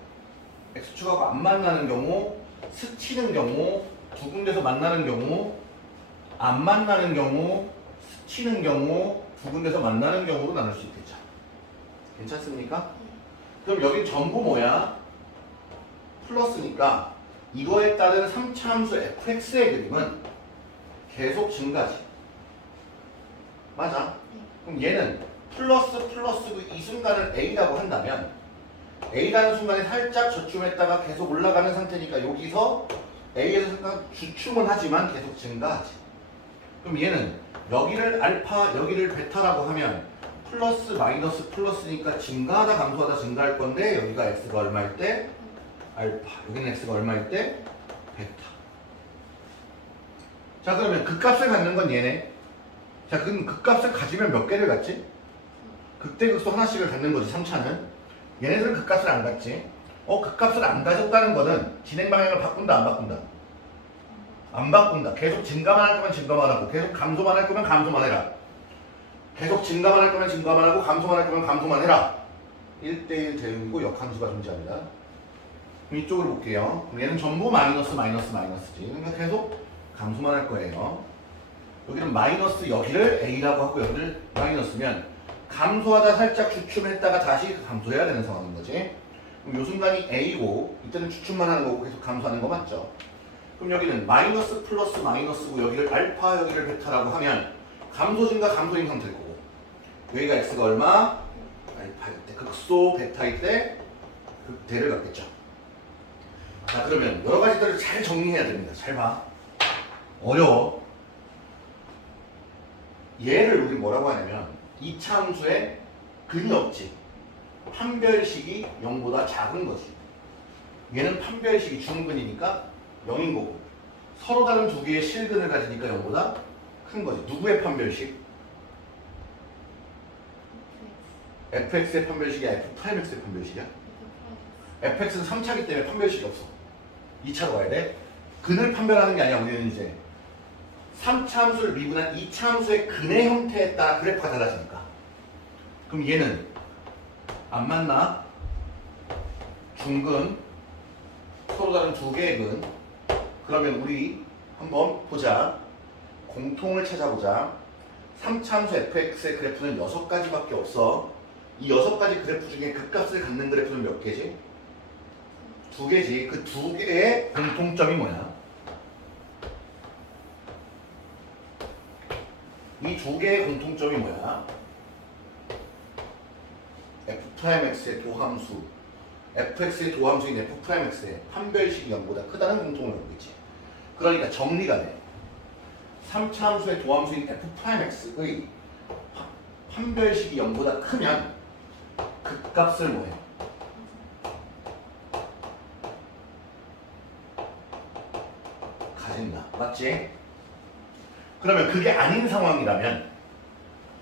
X축하고 안 만나는 경우, 스치는 경우, 두 군데서 만나는 경우, 안 만나는 경우, 스치는 경우, 두 군데서 만나는 경우로 나눌 수 있겠죠. 괜찮습니까? 그럼 여기 전부 뭐야? 플러스니까 이거에 따른 3차 함수 fx의 그림은 계속 증가지. 맞아? 그럼 얘는 플러스고 이 순간을 a라고 한다면 a라는 순간에 살짝 저춤했다가 계속 올라가는 상태니까 여기서 a에서 잠깐 주춤은 하지만 계속 증가하지. 그럼 얘는 여기를 알파, 여기를 베타라고 하면 플러스 마이너스 플러스니까 증가하다 감소하다 증가할 건데 여기가 x가 얼마일 때 알파, 여기는 x가 얼마일 때 베타. 자, 그러면 그 값을 갖는 건 얘네. 자, 그럼 그 값을 가지면 몇 개를 갖지? 극대극소 하나씩을 갖는 거지. 3차는 얘네들은 그 값을 안 갖지. 그 값을 안 가졌다는 거는 진행 방향을 바꾼다 안 바꾼다? 안 바꾼다. 계속 증가만 할 거면 증가만 하고 계속 감소만 할 거면 감소만 해라. 계속 증가만 할 거면 증가만 하고 감소만 할 거면 감소만 해라. 1대1 대응이고 역함수가 존재합니다. 그럼 이쪽으로 볼게요. 그럼 얘는 전부 마이너스지. 그러니까 계속 감소만 할 거예요. 여기는 마이너스, 여기를 a라고 하고 여기를 마이너스면 감소하다 살짝 주춤했다가 다시 감소해야 되는 상황인 거지. 그럼 이 순간이 a고 이때는 주춤만 하는 거고 계속 감소하는 거 맞죠? 그럼 여기는 마이너스 플러스 마이너스고 여기를 알파, 여기를 베타라고 하면 감소 증가 감소인 상태일 거고 여기가 x가 얼마? 알파일 때 극소 베타일 때 극대를 갖겠죠. 자, 그러면 여러 가지들을 잘 정리해야 됩니다. 잘 봐. 어려워. 얘를 우리 뭐라고 하냐면 2차 함수에 근이 없지. 판별식이 0보다 작은 거지. 얘는 판별식이 중근이니까 0인 거고 서로 다른 두 개의 실근을 가지니까 0보다 큰 거지. 누구의 판별식? fx의 판별식이야? f'x의 판별식이야? fx는 3차기 때문에 판별식이 없어. 2차로 가야 돼. 근을 판별하는 게 아니야. 우리는 이제 3차 함수를 미분한 2차 함수의 근의 형태에 따라 그래프가 달라지니까. 그럼 얘는 안 만나? 중근, 서로 다른 두 개의 근. 그러면 우리 한번 보자. 공통을 찾아보자. 3차 함수 fx의 그래프는 6가지밖에 없어. 이 6가지 그래프 중에 극값을 갖는 그래프는 몇 개지? 2개지. 그 2개의 공통점이 뭐야? 이 2개의 공통점이 뭐야? f'x의 도함수, fx의 도함수인 f'x의 판별식이 0보다 크다는 공통을 알고 있지. 그러니까 정리가 돼. 3차 함수의 도함수인 f'x의 판별식이 0보다 크면 극값을 뭐해? 가진다. 맞지? 그러면 그게 아닌 상황이라면,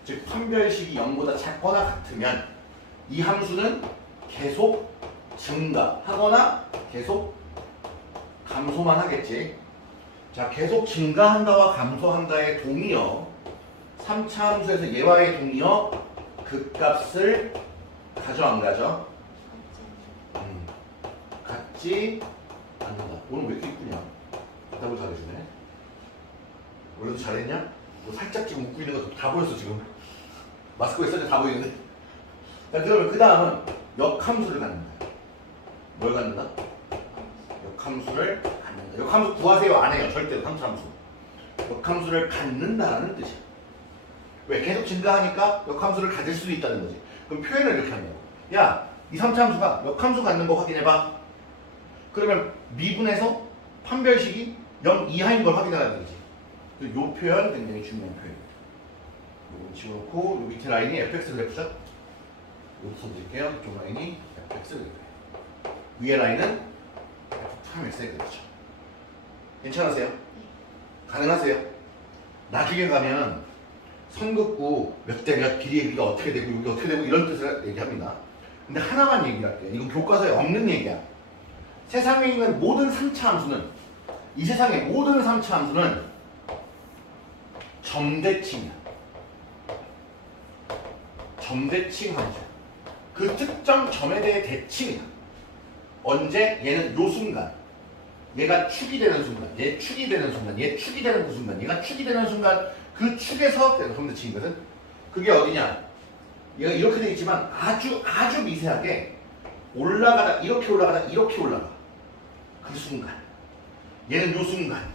즉 판별식이 0보다 작거나 같으면 이 함수는 계속 증가하거나 계속 감소만 하겠지. 자, 계속 증가한다와 감소한다의 동의어, 3차 함수에서 얘와의 동의어 극값을 가져 안 가져? 갖지 않는다. 오늘 왜 이렇게 이쁘냐? 답을 잘해주네. 원래도 잘했냐? 너 살짝 지금 웃고 있는 거 다 보였어 지금. 마스크에 써져 다 보이는데. 자, 그러면 그 다음은 역함수를 갖는다. 뭘 갖는다? 역함수를 갖는다. 역함수 구하세요 안 해요. 절대로 3차 함수. 역함수를 갖는다라는 뜻이야. 왜? 계속 증가하니까 역함수를 가질 수도 있다는 거지. 그럼 표현을 이렇게 한다고. 야, 이 3차 함수가 역함수 갖는 거 확인해봐. 그러면 미분에서 판별식이 0 이하인 걸 확인하라는 거지. 이 표현 굉장히 중요한 표현입니다. 이거 집어넣고 요 밑에 라인이 fx 그래프죠? 여기 써드릴게요. 이쪽 라인이 fx 그래프. 위에 라인은 f'(x의 그래프죠. 괜찮으세요? 가능하세요? 나중에 가면 선긋구 몇 대 몇 길이의 길이가 어떻게 되고 여기 어떻게 되고 이런 뜻을 얘기합니다. 근데 하나만 얘기를 할게요. 이건 교과서에 없는 얘기야. 세상에 있는 모든 3차 함수는 이 세상의 모든 3차 함수는 점대칭이야. 점대칭 함수야. 그 특정 점에 대해 대칭이야. 언제? 얘는 요 순간. 얘가 축이 되는 순간, 얘 축이 되는 순간, 얘 축이 되는 그 순간, 얘가 축이 되는 순간 그 축에서 점대칭이거든. 그게 어디냐? 얘가 이렇게 돼 있지만 아주 미세하게 올라가다 이렇게 올라가다 이렇게 올라가. 그 순간. 얘는 요 순간.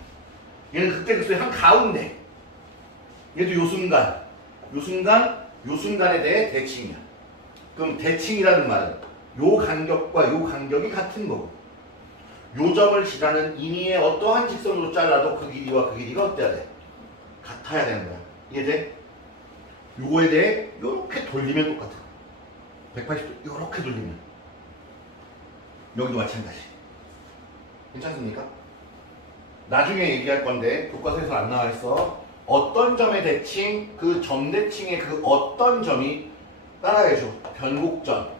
얘는 그때 그소의 한 가운데. 얘도 요 순간. 요 순간에 대해 대칭이야. 그럼 대칭이라는 말은 요 간격과 요 간격이 같은 거고. 요 점을 지나는 임의의 어떠한 직선으로 잘라도 그 길이와 그 길이가 어때야 돼? 같아야 되는 거야. 이해돼? 요거에 대해 요렇게 돌리면 똑같아. 180도 요렇게 돌리면. 여기도 마찬가지. 괜찮습니까? 나중에 얘기할 건데 교과서에서 안 나와 있어. 어떤 점의 대칭, 그 점 대칭의 그 어떤 점이 따라해줘. 변곡점.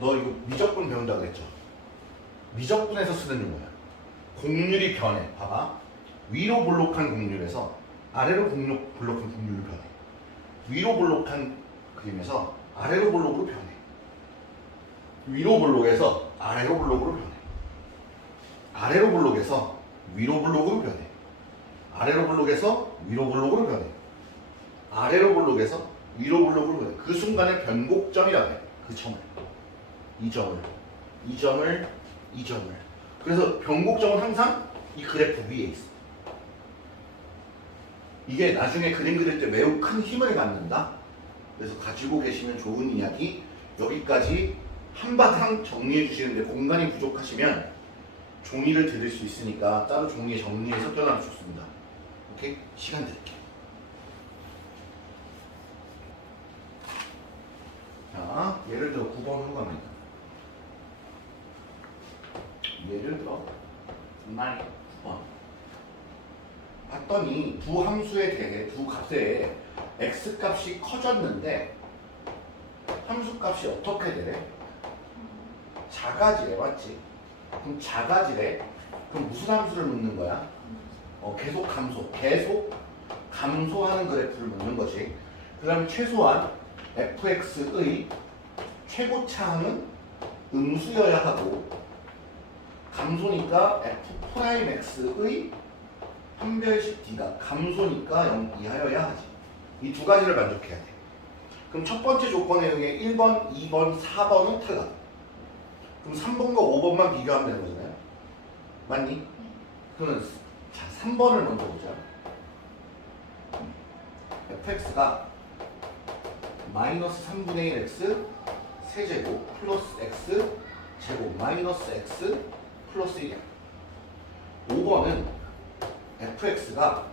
너 이거 미적분 배운다 그랬죠? 미적분에서 쓰는 용어야. 곡률이 변해. 봐봐. 위로 볼록한 곡률에서 아래로 볼록한 곡률로 변해. 위로 볼록한 그림에서 아래로 볼록으로 변해. 위로 볼록에서 아래로 볼록으로 변해. 아래로 볼록에서 위로 볼록으로 변해. 아래로 볼록에서 위로 볼록으로 변해. 아래로 볼록에서 위로 볼록으로 변해. 그 순간에 변곡점이라고 해. 그 점을. 이 점을. 그래서 변곡점은 항상 이 그래프 위에 있어. 이게 나중에 그림 그릴 때 매우 큰 힘을 갖는다. 그래서 가지고 계시면 좋은 이야기. 여기까지 한바탕 정리해 주시는데 공간이 부족하시면 종이를 드릴 수 있으니까 따로 종이에 정리해서 껴놔도 좋습니다. 오케이? 시간 드릴게요. 자, 예를 들어 9번 후가입니다. 예를 들어 정말 9번 봤더니 두 함수에 대해 두 값에 x값이 커졌는데 함수값이 어떻게 되래? 작아지래. 맞지? 그럼 작아지래. 그럼 무슨 함수를 묻는 거야? 계속 감소하는 그래프를 묻는 거지. 그 다음에 최소한 fx의 최고차항은 음수여야 하고 감소니까 f'x의 판별식 d가 감소니까 0 이하여야 하지. 이 두 가지를 만족해야 돼. 그럼 첫 번째 조건에 의해 1번, 2번, 4번은 탈락. 그럼 3번과 5번만 비교하면 되는 거잖아요. 맞니? 그러면 자 3번을 먼저 보자. fx가 마이너스 3분의 1 x 세제곱 플러스 x 제곱 마이너스 x 플러스 1이야. 5번은 fx가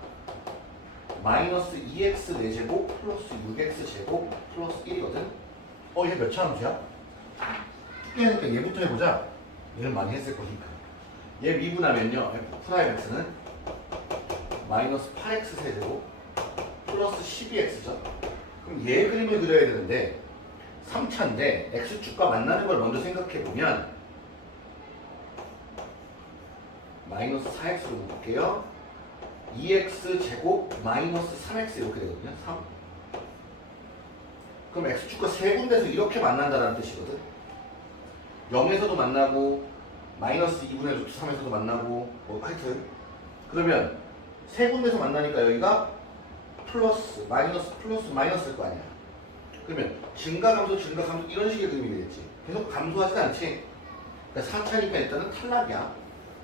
마이너스 2x 4제곱 플러스 6x 제곱 플러스 1이거든. 얘 몇 차 함수야? 쉽게 하니까 얘부터 해보자. 얘는 많이 했을 거니까. 얘 미분하면요 f'x는 마이너스 8x 세제곱 플러스 12x죠. 그럼 얘 그림을 그려야 되는데 3차인데 x축과 만나는 걸 먼저 생각해보면 마이너스 4x로 볼게요. 2x 제곱 마이너스 3x 이렇게 되거든요. 3. 그럼 x축과 세 군데서 이렇게 만난다는 뜻이거든. 0에서도 만나고 마이너스 2분의 루트 3에서도 만나고 하여튼 그러면 세 군데서 만나니까 여기가 플러스 마이너스일 거 아니야. 그러면 증가 감소 이런 식의 그림이 되겠지. 계속 감소하지 않지. 그러니까 4차니까 일단은 탈락이야.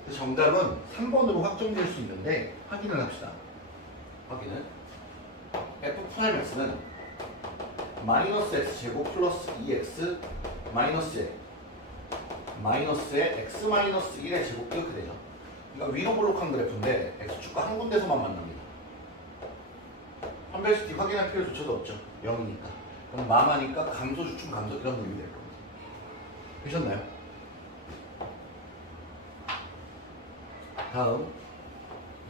그래서 정답은 3번으로 확정될 수 있는데 확인을 합시다. 확인은 f'x는 마이너스 x제곱 플러스 2x 마이너스에 x 마이너스 1의 제곱 이렇게 되죠. 그러니까 위로 볼록한 그래프인데 x축과 한 군데서만 만납니다. 판별식 확인할 필요조차도 없죠. 0이니까. 그럼 마마니까 감소 주춤 감소 이런 놈이 될 겁니다. 되셨나요? 다음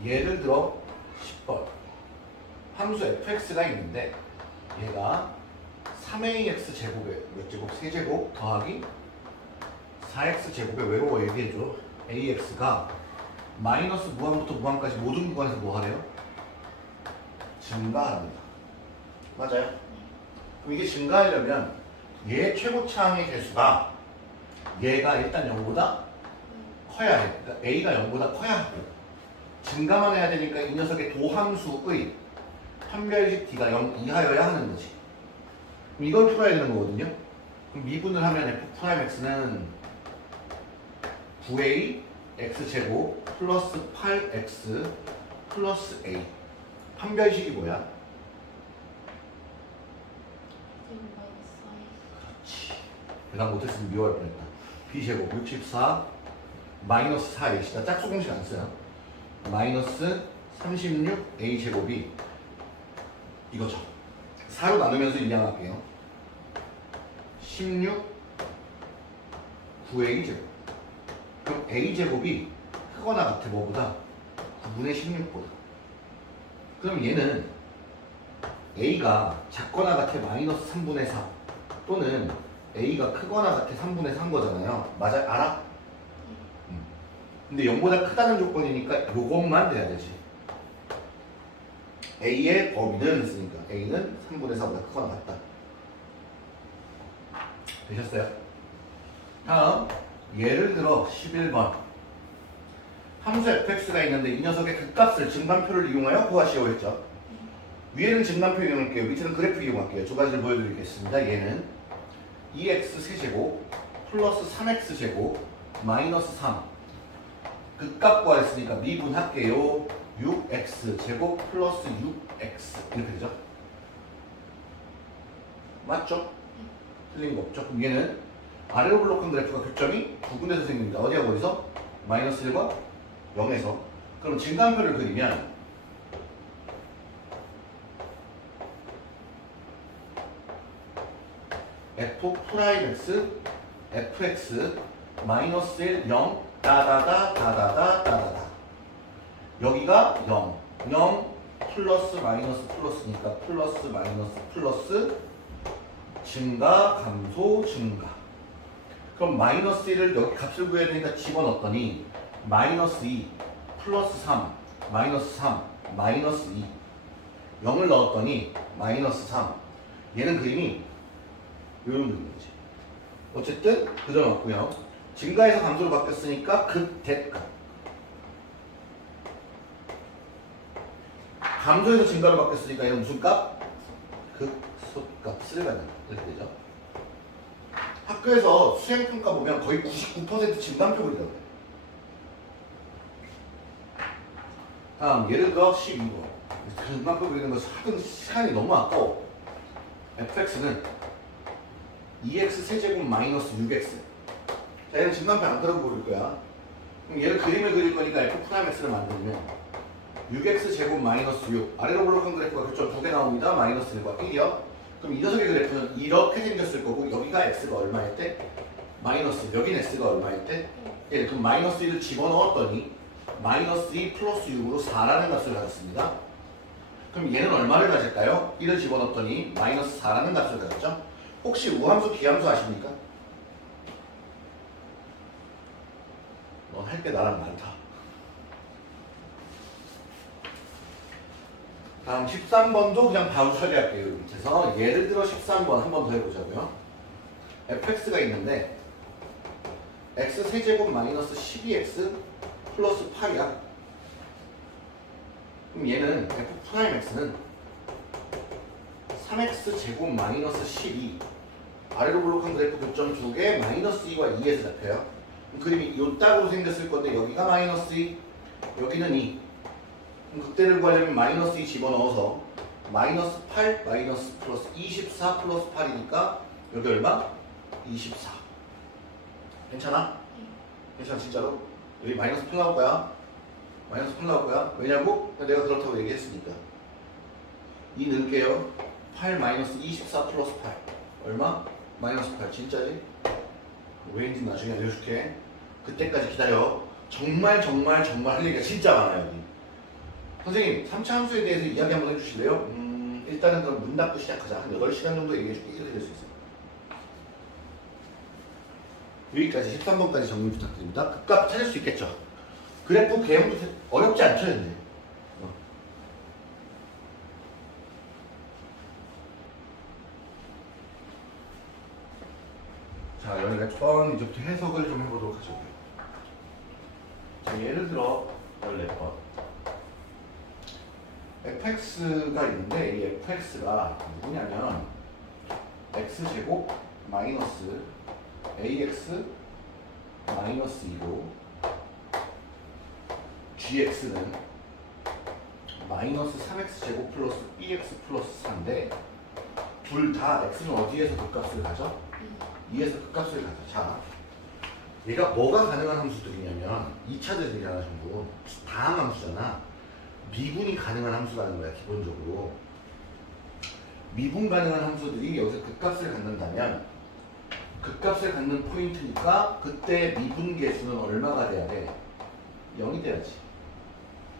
예를 들어 10번 함수 fx가 있는데 얘가 3ax 제곱에 몇 제곱? 세제곱 더하기 4x 제곱에 외로워 얘기해줘. ax가 마이너스 무한부터 무한까지 모든 구간에서 뭐 하래요? 증가합니다. 맞아요? 그럼 이게 증가하려면 얘 최고차항의 개수가 얘가 일단 0보다 커야 해. 그러니까 a가 0보다 커야 하고 증가만 해야 되니까 이 녀석의 도함수의 판별식 d가 0 이하여야 하는 거지. 그럼 이걸 풀어야 되는 거거든요. 그럼 미분을 하면 f'x는 9a x제곱 플러스 8x 플러스 a 판별식이 뭐야? 그렇지. 계산 못했으면 미워할 뻔했다. b제곱 64 마이너스 4a시다. 짝수 공식 안 써요. 마이너스 36a 제곱이 이거죠. 4로 나누면서 일량할게요. 16 9a 제곱. 그럼 a 제곱이 크거나 같아 뭐보다 9분의 16보다. 그럼 얘는 a가 작거나 같아 마이너스 3분의 4 또는 a가 크거나 같아 3분의 4인 거잖아요. 맞아? 알아? 근데 0보다 크다는 조건이니까 요것만 돼야 되지. a의 범위는 있으니까 a는 3분의 4보다 크거나 같다. 되셨어요? 다음 예를 들어 11번 함수 fx가 있는데 이 녀석의 극값을 증간표를 이용하여 구하시오 했죠. 위에는 증간표 이용할게요. 밑에는 그래프 이용할게요. 두 가지를 보여드리겠습니다. 얘는 2x 세제곱 플러스 3x 제곱 마이너스 3 극값 구하랬으니까 미분할게요. 6x 제곱 플러스 6x 이렇게 되죠. 맞죠? 틀린 거 없죠? 그럼 얘는 아래로 블록한 그래프가 교점이 두 군데서 생깁니다. 어디하고 어디서? 마이너스 1과 0에서. 그럼 증간표를 그리면 f'(x) fx 마이너스 1 0 다다다 다다다 다다다 여기가 0 0 플러스 마이너스 플러스니까 플러스 마이너스 플러스 증가 감소 증가. 그럼 마이너스 1을 여기 값을 구해야 되니까 집어넣었더니 마이너스 2 플러스 3 마이너스 3 마이너스 2 0을 넣었더니 마이너스 3 얘는 그림이 이런 그림이지. 어쨌든 그려놨고요. 증가에서 감소로 바뀌었으니까 극대값. 감소에서 증가로 바뀌었으니까 얘는 무슨 값? 극소값을 갖는다. 이렇게 되죠. 학교에서 수행평가 보면 거의 99% 증간표 그리더라고요. 다음 예를 들어 12번 증간표 그리는 거 하던 시간이 너무 아까워. fx는 2x 세제곱 마이너스 6x. 자, 얘는 증간표 안 그리고 그릴 거야. 그럼 얘를 그림을 그릴 거니까 f'x를 만들면 6x 제곱 마이너스 6 아래로 블록한 그래프가 교점 두 개 나옵니다. 마이너스 1과 1이요. 그럼 이 녀석의 그래프는 이렇게 생겼을 거고 여기가 x가 얼마일 때? 마이너스 여기는 x가 얼마일 때? 예, 그럼 마이너스 1을 집어넣었더니 마이너스 2 플러스 6으로 4라는 값을 가졌습니다. 그럼 얘는 얼마를 가질까요? 1을 집어넣었더니 마이너스 4라는 값을 가졌죠? 혹시 우함수 기함수 아십니까? 너 할 게 나랑 많다. 다음 13번도 그냥 바로 처리할게요. 밑에서 예를 들어 13번 한 번 더 해보자고요. fx가 있는데 x 세제곱 마이너스 12x 플러스 8이야. 그럼 얘는 f'x는 3x 제곱 마이너스 12 아래로 블록한 그래프 교점 두 개 마이너스 2와 2에서 잡혀요. 그림이 요 딱으로 생겼을 건데 여기가 마이너스 2, 여기는 2. 그럼 극대를 구하려면 마이너스 2 집어넣어서 마이너스 8, 마이너스 플러스 24 플러스 8이니까 여기 얼마? 24. 괜찮아? 괜찮아 진짜로? 여기 마이너스 8 나올 거야. 마이너스 8 나올 거야. 왜냐고? 내가 그렇다고 얘기했으니까. 2 넣을게요. 8 마이너스 24 플러스 8 얼마? 마이너스 8. 진짜지? 왜인지 나중에 알려줄게. 그때까지 기다려. 정말 할 얘기가 진짜 많아요. 여기. 선생님 3차 함수에 대해서 이야기 한번 해주실래요? 일단은 그럼 문 닫고 시작하자. 한 8시간 정도 얘기해줄게. 이렇게 될 수 있어요. 여기까지 13번까지 정리 부탁드립니다. 급값 찾을 수 있겠죠? 그래프 개형도 어렵지 않죠? 근데 자, 14번 이제부터 해석을 좀 해보도록 하죠. 자, 예를 들어 14번 fx가 있는데 이 fx가 누구냐면 x제곱 마이너스 ax 마이너스 2로 gx는 마이너스 3x제곱 플러스 bx 플러스 4인데 둘 다 x는 어디에서 극값을 가져? 2에서 극값을 가져. 자, 얘가 뭐가 가능한 함수들이냐면 2차들이잖아 전부. 다항 함수잖아. 미분이 가능한 함수라는 거야 기본적으로. 미분 가능한 함수들이 여기서 극값을 갖는다면 극값을 갖는 포인트니까 그때 미분 계수는 얼마가 돼야 돼? 0이 돼야지.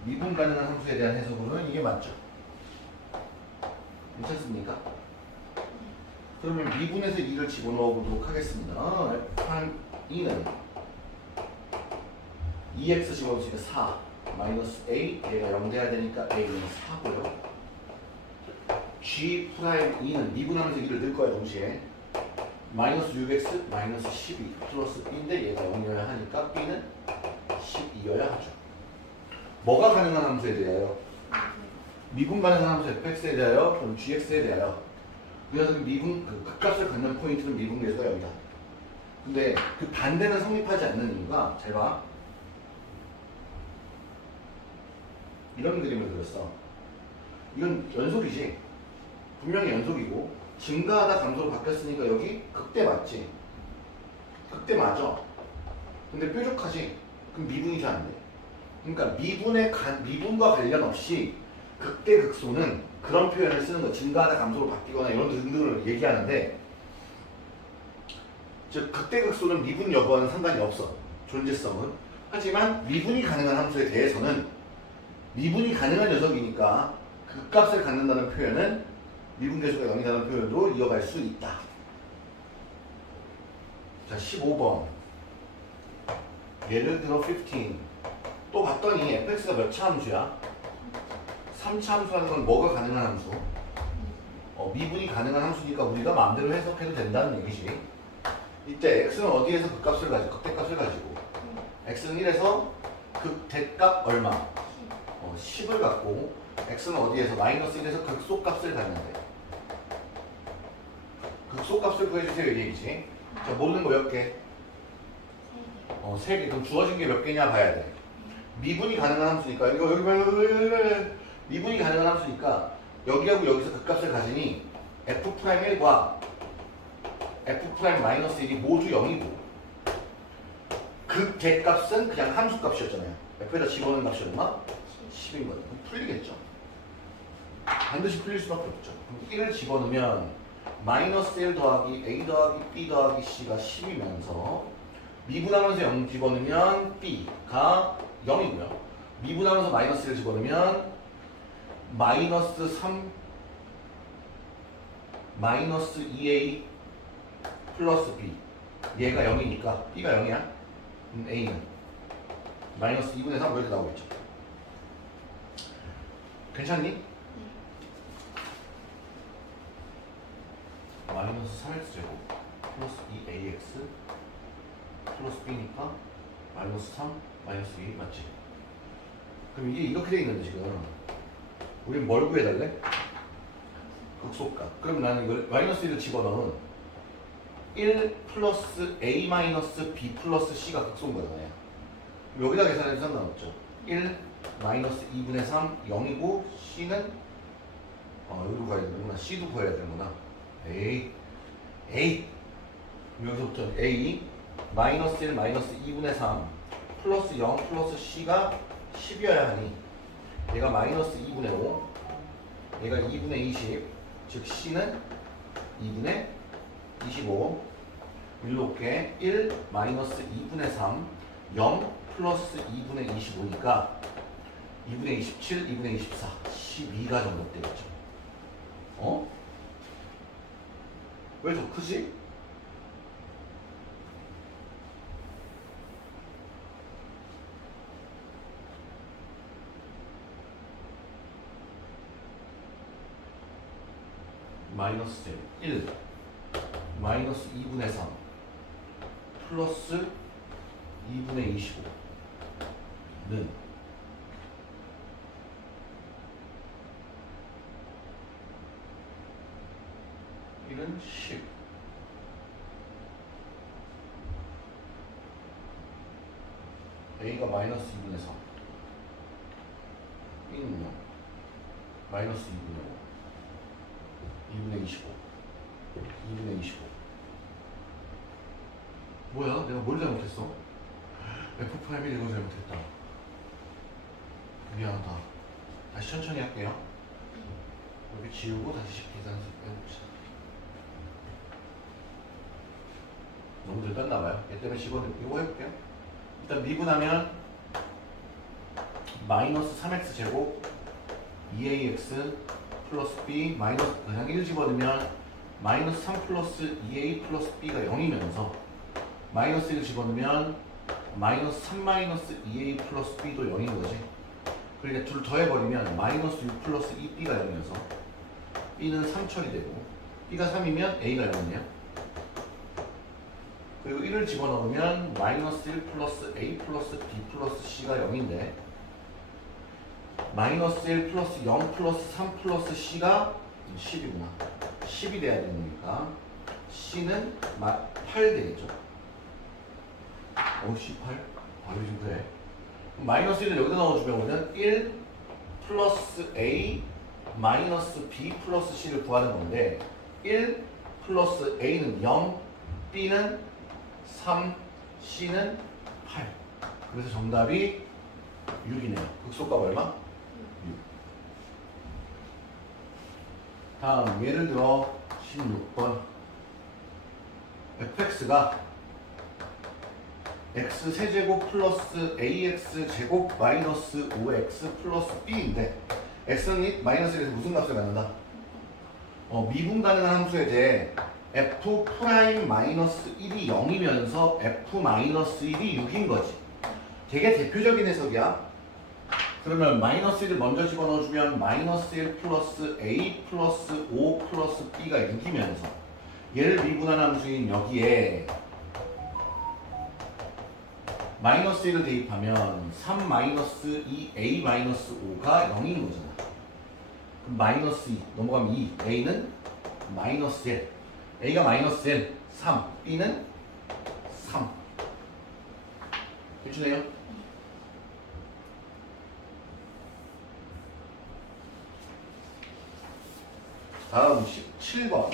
미분 가능한 함수에 대한 해석으로는 이게 맞죠? 괜찮습니까? 그러면 미분에서 2를 집어넣어 보도록 하겠습니다. F1 2는 2x 집어넣으니까 4 마이너스 a 얘가 0 돼야 되니까 a는 4고요. G 프라임 2는 미분하면서 2를 넣을 거야 동시에 마이너스 6x 마이너스 12 플러스 b인데 얘가 0이어야 하니까 b는 12여야 하죠. 뭐가 가능한 함수에 대하여? 미분 가능한 함수 fx에 대하여 그럼 gx에 대하여. 그래서 미분 극값을 갖는 포인트는 미분 계수가 여기다. 근데 그 반대는 성립하지 않는 이유가 잘 봐. 이런 그림을 그렸어. 이건 연속이지. 분명히 연속이고 증가하다 감소로 바뀌었으니까 여기 극대 맞지? 극대 맞아. 근데 뾰족하지? 그럼 미분이 잘 안 돼. 그러니까 미분과 관련 없이 극대 극소는 그런 표현을 쓰는 거. 증가하다 감소로 바뀌거나 이런 등등을 얘기하는데 즉 극대 극소는 미분 여부와는 상관이 없어. 존재성은. 하지만 미분이 가능한 함수에 대해서는 미분이 가능한 녀석이니까 극값을 갖는다는 표현은 미분 계수가 0이라는 표현으로 이어갈 수 있다. 자, 15번. 예를 들어 15. 또 봤더니 fx가 몇 차 함수야? 3차 함수라는 건 뭐가 가능한 함수? 미분이 가능한 함수니까 우리가 마음대로 해석해도 된다는 얘기지. 이때 x는 어디에서 극값을 가지고 극대값을 가지고 x는 1에서 극대값 얼마? 10을 갖고 x는 어디에서 마이너스 1에서 극소값을 갖는데 극소값을 구해주세요 이 얘기지. 자, 모르는 거 몇 개? 3개. 그럼 주어진 게 몇 개냐 봐야 돼. 미분이 가능한 함수니까 이거 여기 미분이 가능한 함수니까 여기하고 여기서 극값을 가지니 f'1과 f'-1이 모두 0이고 극대값은 그냥 함수값이었잖아요. f에다 집어넣은 값이 얼마? 10인 거예요. 그럼 풀리겠죠? 반드시 풀릴 수밖에 없죠. 그럼 1을 집어넣으면 마이너스 1 더하기 a 더하기 b 더하기 c가 10이면서 미분하면서 0 집어넣으면 b가 0이고요. 미분하면서 마이너스 1 집어넣으면 마이너스 3 마이너스 2a 플러스 b 얘가 0이니까 b가 0이야. a는 마이너스 2분의 3 이렇게 나오겠죠. 괜찮니? 마이너스 3x제곱 플러스 2ax 플러스 b니까 마이너스 3 마이너스 2 맞지? 그럼 이게 이렇게 돼 있는데 지금 우린 뭘 구해달래? 극소값. 그럼 나는 이걸 마이너스 1을 집어넣은 1 플러스 a 마이너스 b 플러스 c가 극소인 거잖아요. 여기다 계산해도 상관없죠. 1 마이너스 2분의 3 0이고 c는 여기로 가야 되는구나. c도 구해야 되는구나. a 여기서부터 a 마이너스 1 마이너스 2분의 3 플러스 0 플러스 c가 10이어야 하니 얘가 마이너스 2분의 5 얘가 2분의 20 즉 c는 2분의 25 일로 올게 1 마이너스 2분의 3 0 플러스 2분의 25니까 2분의 27 2분의 24 12가 정도 되겠죠. 왜 더 크지? 마이너스 1 마이너스 2분의 3 플러스 2분의 25는 1은 10 A가 마이너스 2분의 3 B는요 마이너스 2분의 5 2분의 25 2분의 25 뭐야? 내가 뭘 잘못했어? F'1이 이걸 잘못했다. 미안하다. 다시 천천히 할게요. 여기 지우고 다시 계산서 빼봅시다. 너무 들떴나봐요. 얘 때문에 집어넣고 이거 해볼게요. 일단 미분하면 마이너스 3x 제곱 2ax 플러스 b 마이너스 그냥 1 집어넣으면 마이너스 3 플러스 2a 플러스 b가 0이면서 마이너스 1 집어넣으면 마이너스 3 마이너스 2a 플러스 b도 0인 거지. 그러니까 둘 더해버리면 마이너스 6 플러스 2b가 0이어서 b는 3 처리되고 b가 3이면 a가 0이네요. 그리고 1을 집어넣으면 마이너스 1 플러스 a 플러스 b 플러스 c가 0인데 마이너스 1 플러스 0 플러스 3 플러스 c가 10이구나. 10이 돼야 되니까 c는 8 되겠죠. 18? 바로 지금 그래. 마이너스 1을 여기다 넣어주면 우리는 1 플러스 a 마이너스 b 플러스 c를 구하는 건데 1 플러스 a는 0 b는 3 c는 8 그래서 정답이 6이네요. 극소값 얼마? 6. 다음 예를 들어 16번 fx가 x 세제곱 플러스 ax 제곱 마이너스 5x 플러스 b인데 x는 마이너스 1에서 무슨 값을 갖는다? 미분 가능한 함수에 대해 f 프라임 마이너스 1이 0이면서 f 마이너스 1이 6인 거지. 되게 대표적인 해석이야. 그러면 마이너스 1을 먼저 집어넣어주면 마이너스 1 플러스 a 플러스 5 플러스 b가 6이면서 얘를 미분한 함수인 여기에 마이너스 1을 대입하면 3 마이너스 2a 마이너스 5가 0인 거잖아. 그럼 마이너스 2 넘어가면 2 a는 마이너스 1 a가 마이너스 1 3 b는 3 해주네요. 다음 17번.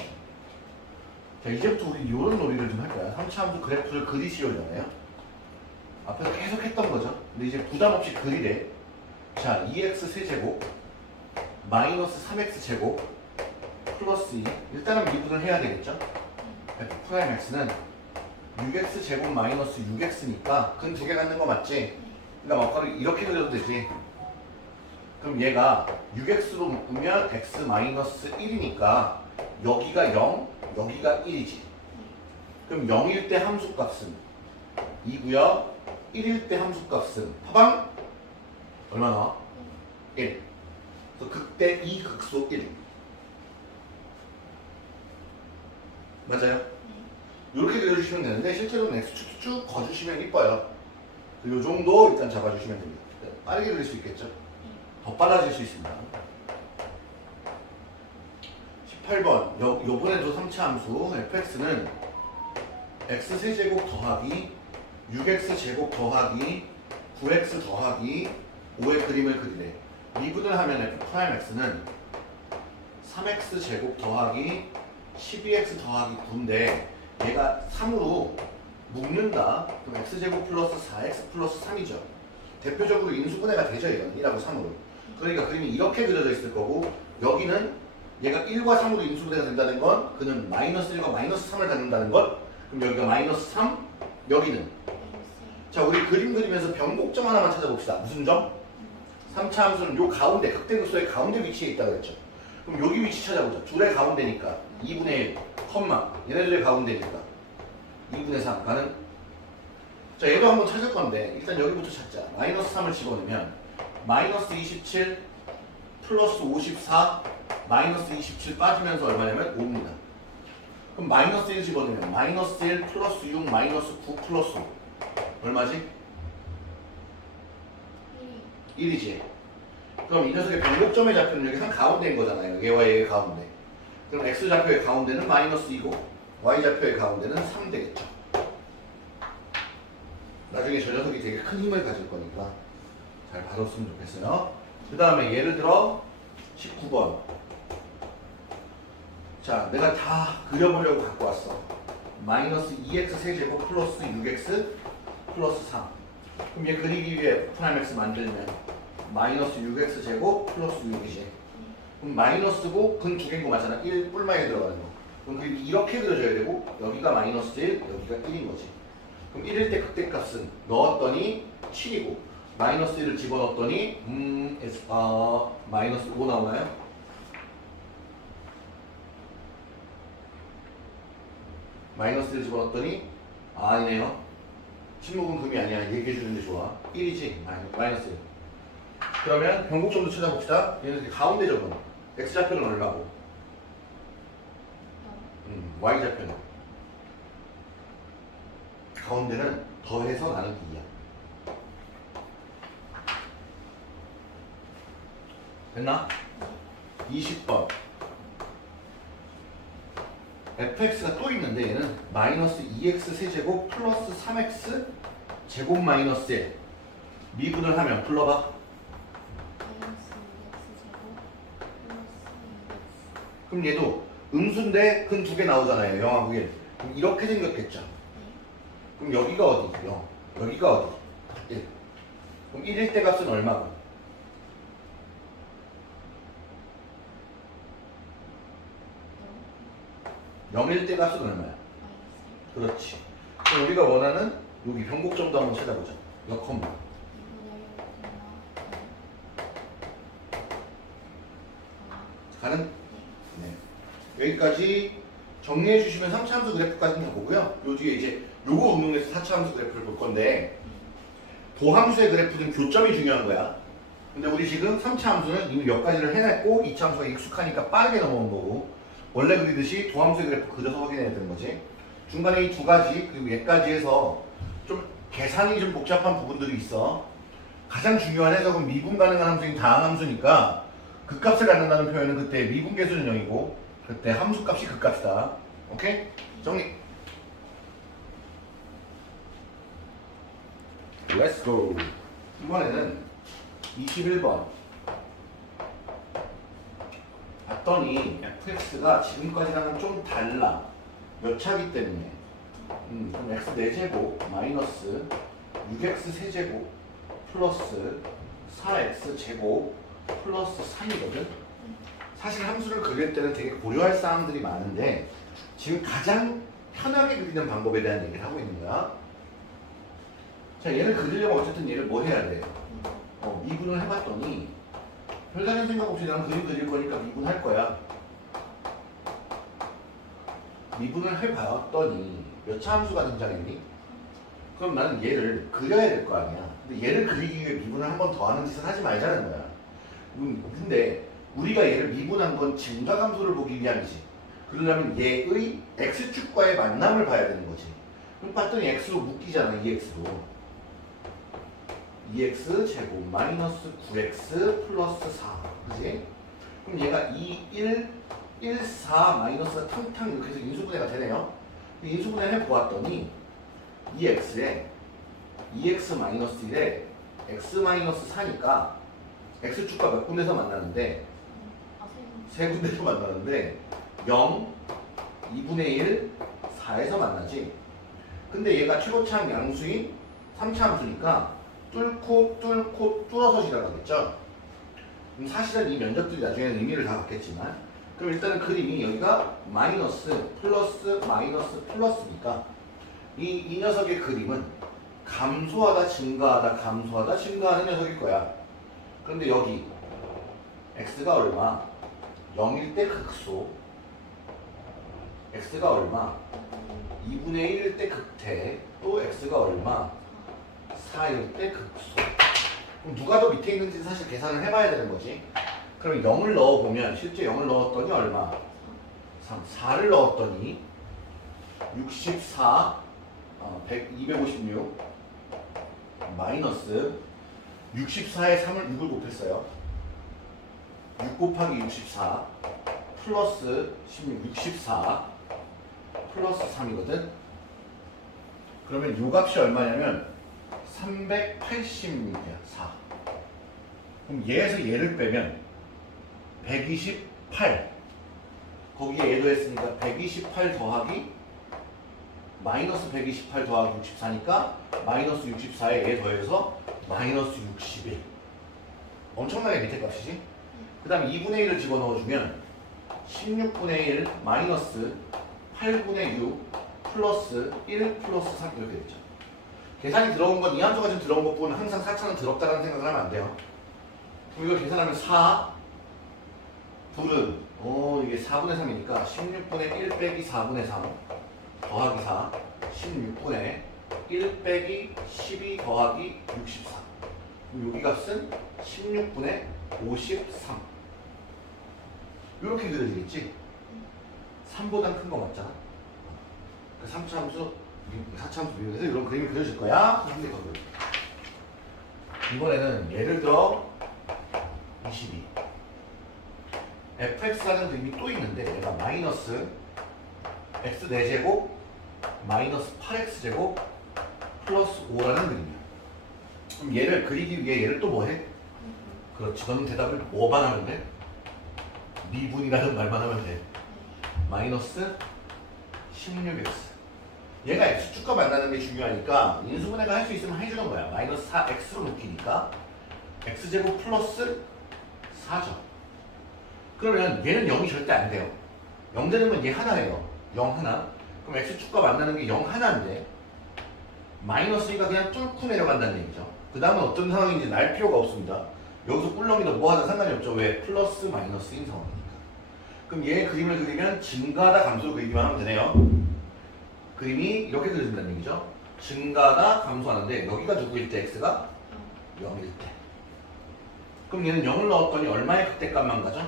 자, 이제부터 우리 이런 놀이를 좀 할 거야. 3차 함수 그래프를 그리시려잖아요. 앞에서 계속 했던 거죠. 근데 이제 부담 없이 그리래. 자, 2x 세제곱 마이너스 3x 제곱 플러스 2 일단은 미분을 해야 되겠죠. f 프라임 x는 6x 제곱 마이너스 6x니까 근 두 개 갖는 거 맞지? 그러니까 막바로 이렇게 그려도 되지. 그럼 얘가 6x로 묶으면 x 마이너스 1이니까 여기가 0, 여기가 1이지. 그럼 0일 때 함수값은 2고요. 1일 때 함수값은 파방 얼마나? 1. 그래서 극대 2 극소 1. 맞아요? 이렇게 그려주시면 되는데 실제로는 x축 쭉 거주시면 이뻐요. 이 정도 일단 잡아주시면 됩니다. 빠르게 그릴 수 있겠죠? 더 빨라질 수 있습니다. 18번 요번에도 3차 함수 fx는 x 세제곱 더하기 6x 제곱 더하기 9x 더하기 5의 그림을 그리래. 미분을 하면 f'x는 3x 제곱 더하기 12x 더하기 9인데 얘가 3으로 묶는다. 그럼 x제곱 플러스 4x 플러스 3이죠. 대표적으로 인수분해가 되죠. 이건 1하고 3으로. 그러니까 그림이 이렇게 그려져 있을 거고 여기는 얘가 1과 3으로 인수분해가 된다는 건 그는 마이너스 1과 마이너스 3을 갖는다는 것. 그럼 여기가 마이너스 3, 여기는. 자, 우리 그림 그리면서 변곡점 하나만 찾아봅시다. 무슨 점? 3차 함수는 요 가운데, 극대극소의 가운데 위치에 있다고 그랬죠. 그럼 여기 위치 찾아보자. 둘의 가운데니까 2분의 1, 컴마 얘네들의 가운데니까 2분의 3 가는. 자, 얘도 한번 찾을 건데 일단 여기부터 찾자. 마이너스 3을 집어넣으면 마이너스 27 플러스 54 마이너스 27 빠지면서 얼마냐면 5입니다. 그럼 마이너스 1 집어넣으면 마이너스 1 플러스 6 마이너스 9 플러스 5 얼마지? 1이지. 그럼 이 녀석의 변곡점의 좌표는 여기 한 가운데인 거잖아요. 얘와 얘의 가운데. 그럼 x 좌표의 가운데는 마이너스 2고 y 좌표의 가운데는 3 되겠죠. 나중에 저 녀석이 되게 큰 힘을 가질 거니까 잘 봐줬으면 좋겠어요. 그 다음에 예를 들어 19번. 자, 내가 다 그려보려고 갖고 왔어. 마이너스 2x 세제곱 플러스 6x 플러스 3. 그럼 얘 그리기 위해 프라임x 만들면 마이너스 6x 제곱 플러스 6이지. 그럼 마이너스고 근 두 개인 거 맞잖아. 1 뿔마에 들어가는 거. 그럼 그림이 이렇게 그려져야 되고 여기가 마이너스 1, 여기가 1인 거지. 그럼 1일 때 극대값은 넣었더니 7이고 마이너스 1을 집어넣었더니 마이너스 5 나오나요? 마이너스 1 집어넣었더니 아니네요. 침묵은 금이 아니야. 얘기해주는 게 좋아. 1이지. 마이너스 1. 그러면 변곡점도 찾아봅시다. 얘는 가운데 적은 x좌표는 얼마고? y좌표는? 가운데는 더해서 나누기 2야. 됐나? 20번. fx가 또 있는데 얘는 마이너스 2x 세제곱 플러스 3x 제곱 마이너스 1 미분을 하면 불러봐. 그럼 얘도 음수인데 근 두 개 나오잖아요. 0하고 1. 그럼 이렇게 생겼겠죠. 그럼 여기가 어디? 0. 여기가 어디? 1. 그럼 1일 때 값은 얼마고? 0일 때 값은 얼마야? 그렇지. 그럼 우리가 원하는 여기 변곡점도 한번 찾아보자. 몇 컴마? 가는? 네. 여기까지 정리해 주시면 3차 함수 그래프까지는 다 보고요. 요 뒤에 이제 요거 응용해서 4차 함수 그래프를 볼 건데 도함수의 그래프는 교점이 중요한 거야. 근데 우리 지금 3차 함수는 이미 몇 가지를 해냈고 2차 함수가 익숙하니까 빠르게 넘어온 거고 원래 그리듯이 도함수의 그래프 그려서 확인해야 되는 거지. 중간에 이 두 가지 그리고 얘까지 해서 좀 계산이 좀 복잡한 부분들이 있어. 가장 중요한 해석은 미분 가능한 함수인 다항함수니까 극값을 갖는다는 표현은 그때 미분계수는 0이고 그때 함수값이 극값이다. 오케이? 정리. Let's go. 이번에는 21번. 봤더니 fx가 지금까지랑은 좀 달라. 몇 차기 때문에. 그럼 x 4제곱 마이너스 6x 세제곱 플러스 4x 제곱 플러스 3이거든. 사실 함수를 그릴 때는 되게 고려할 사항들이 많은데 지금 가장 편하게 그리는 방법에 대한 얘기를 하고 있는 거야. 자, 얘를 그리려면 어쨌든 얘를 뭐 해야 돼? 미분을 해봤더니 별다른 생각 없이 나는 그림 그릴 거니까 미분할 거야. 미분을 해봤더니 몇 차 함수가 등장했니? 그럼 나는 얘를 그려야 될 거 아니야. 근데 얘를 그리기 위해 미분을 한 번 더 하는 짓은 하지 말자는 거야. 근데 우리가 얘를 미분한 건 증가함수를 보기 위함이지. 그러려면 얘의 x축과의 만남을 봐야 되는 거지. 그럼 봤더니 x로 묶이잖아. 2x로. 2x 제곱 마이너스 9x 플러스 4. 그지? 그럼 얘가 2, 1, 1, 4 마이너스가 탕탕 이렇게 해서 인수분해가 되네요. 인수분해 해보았더니 이 x에 2x-1에 x-4니까 x축과 몇 군데서 만나는데 아, 세 군데서 만나는데 0, 2분의 1, 4에서 만나지. 근데 얘가 최고차항 양수인 3차 함수니까 뚫고 뚫어서 지나가겠죠. 그럼 사실은 이 면적들이 나중에는 의미를 다 갖겠지만, 그럼 일단은 그림이 여기가 마이너스 플러스 마이너스 플러스니까 이 녀석의 그림은 감소하다 증가하다 감소하다 증가하는 녀석일 거야. 그런데 여기 x가 얼마? 0일 때 극소, x가 얼마? 2분의 1일 때 극대, 또 x가 얼마? 4일 때 극소. 그럼 누가 더 밑에 있는지 사실 계산을 해봐야 되는 거지. 그럼 0을 넣어보면 실제 0을 넣었더니 얼마? 3, 4를 넣었더니 64, 256 마이너스 64에 3을 6을 곱했어요. 6 곱하기 64 플러스 16, 64 플러스 3이거든. 그러면 요 값이 얼마냐면 386이야. 4. 그럼 얘에서 얘를 빼면 128. 거기에 얘도 했으니까 128 더하기 마이너스 128 더하기 64니까 마이너스 64에 얘 더해서 마이너스 61. 엄청나게 밑에 값이지. 그 다음에 2분의 1을 집어넣어주면 16분의 1 마이너스 8분의 6 플러스 1 플러스 3 이렇게 되죠. 계산이 들어온 건 이 함수가 좀 들어온 것 보면 항상 4차는 더럽다는 생각을 하면 안 돼요. 그럼 이걸 계산하면 4 둘은 이게 4분의 3이니까 16분의 1 빼기 4분의 3 더하기 4 16분의 1 빼기 12 더하기 64. 그럼 여기 값은 16분의 53. 이렇게 그려지겠지? 3보단 큰 거 맞잖아. 그 3차 함수, 4차 함수 비교해서 이런 그림이 그려질 거야. 근데 이번에는 예를 들어 22. fx라는 그림이 또 있는데 얘가 마이너스 x 4제곱 마이너스 8x제곱 플러스 5라는 그림이야. 그럼 얘를 그리기 위해 얘를 또 뭐 해? 그렇지. 너는 대답을 뭐만 하면 돼? 미분이라는 말만 하면 돼. 마이너스 16x. 얘가 x축과 만나는 게 중요하니까 인수분해가 할 수 있으면 해주는 거야. 마이너스 4x로 놓기니까 x제곱 플러스 4죠. 그러면 얘는 0이 절대 안 돼요. 0 되는 건 얘 하나예요. 0 하나. 그럼 x축과 만나는 게 0 하나인데 마이너스니까 그냥 뚫고 내려간다는 얘기죠. 그 다음은 어떤 상황인지 날 필요가 없습니다. 여기서 꿀렁이도 뭐 하든 상관이 없죠. 왜? 플러스 마이너스인 상황이니까. 그럼 얘 그림을 그리면 증가하다 감소로 그리기만 하면 되네요. 그림이 이렇게 그려진다는 얘기죠. 증가하다 감소하는데 여기가 누구일 때 x가 0일 때. 그럼 얘는 0을 넣었더니 얼마의 극대값만 가죠?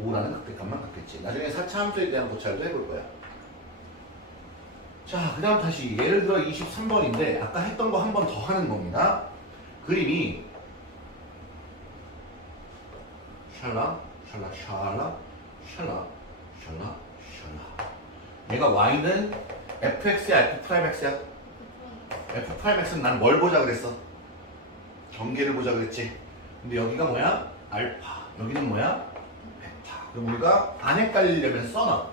5라는 극대값만 갖겠지. 나중에 4차 함수에 대한 고찰도 해볼 거야. 자, 그 다음 다시 예를 들어 23번인데 아까 했던 거 한 번 더 하는 겁니다. 그림이 샬라 샬라 샬라 샬라 샬라 샬라. 얘가 y는 fx야 f'x야? f'x는 난 뭘 보자 그랬어? 경계를 보자 그랬지. 근데 여기가 뭐야? 알파. 여기는 뭐야? 베타. 그럼 우리가 안 헷갈리려면 써놔.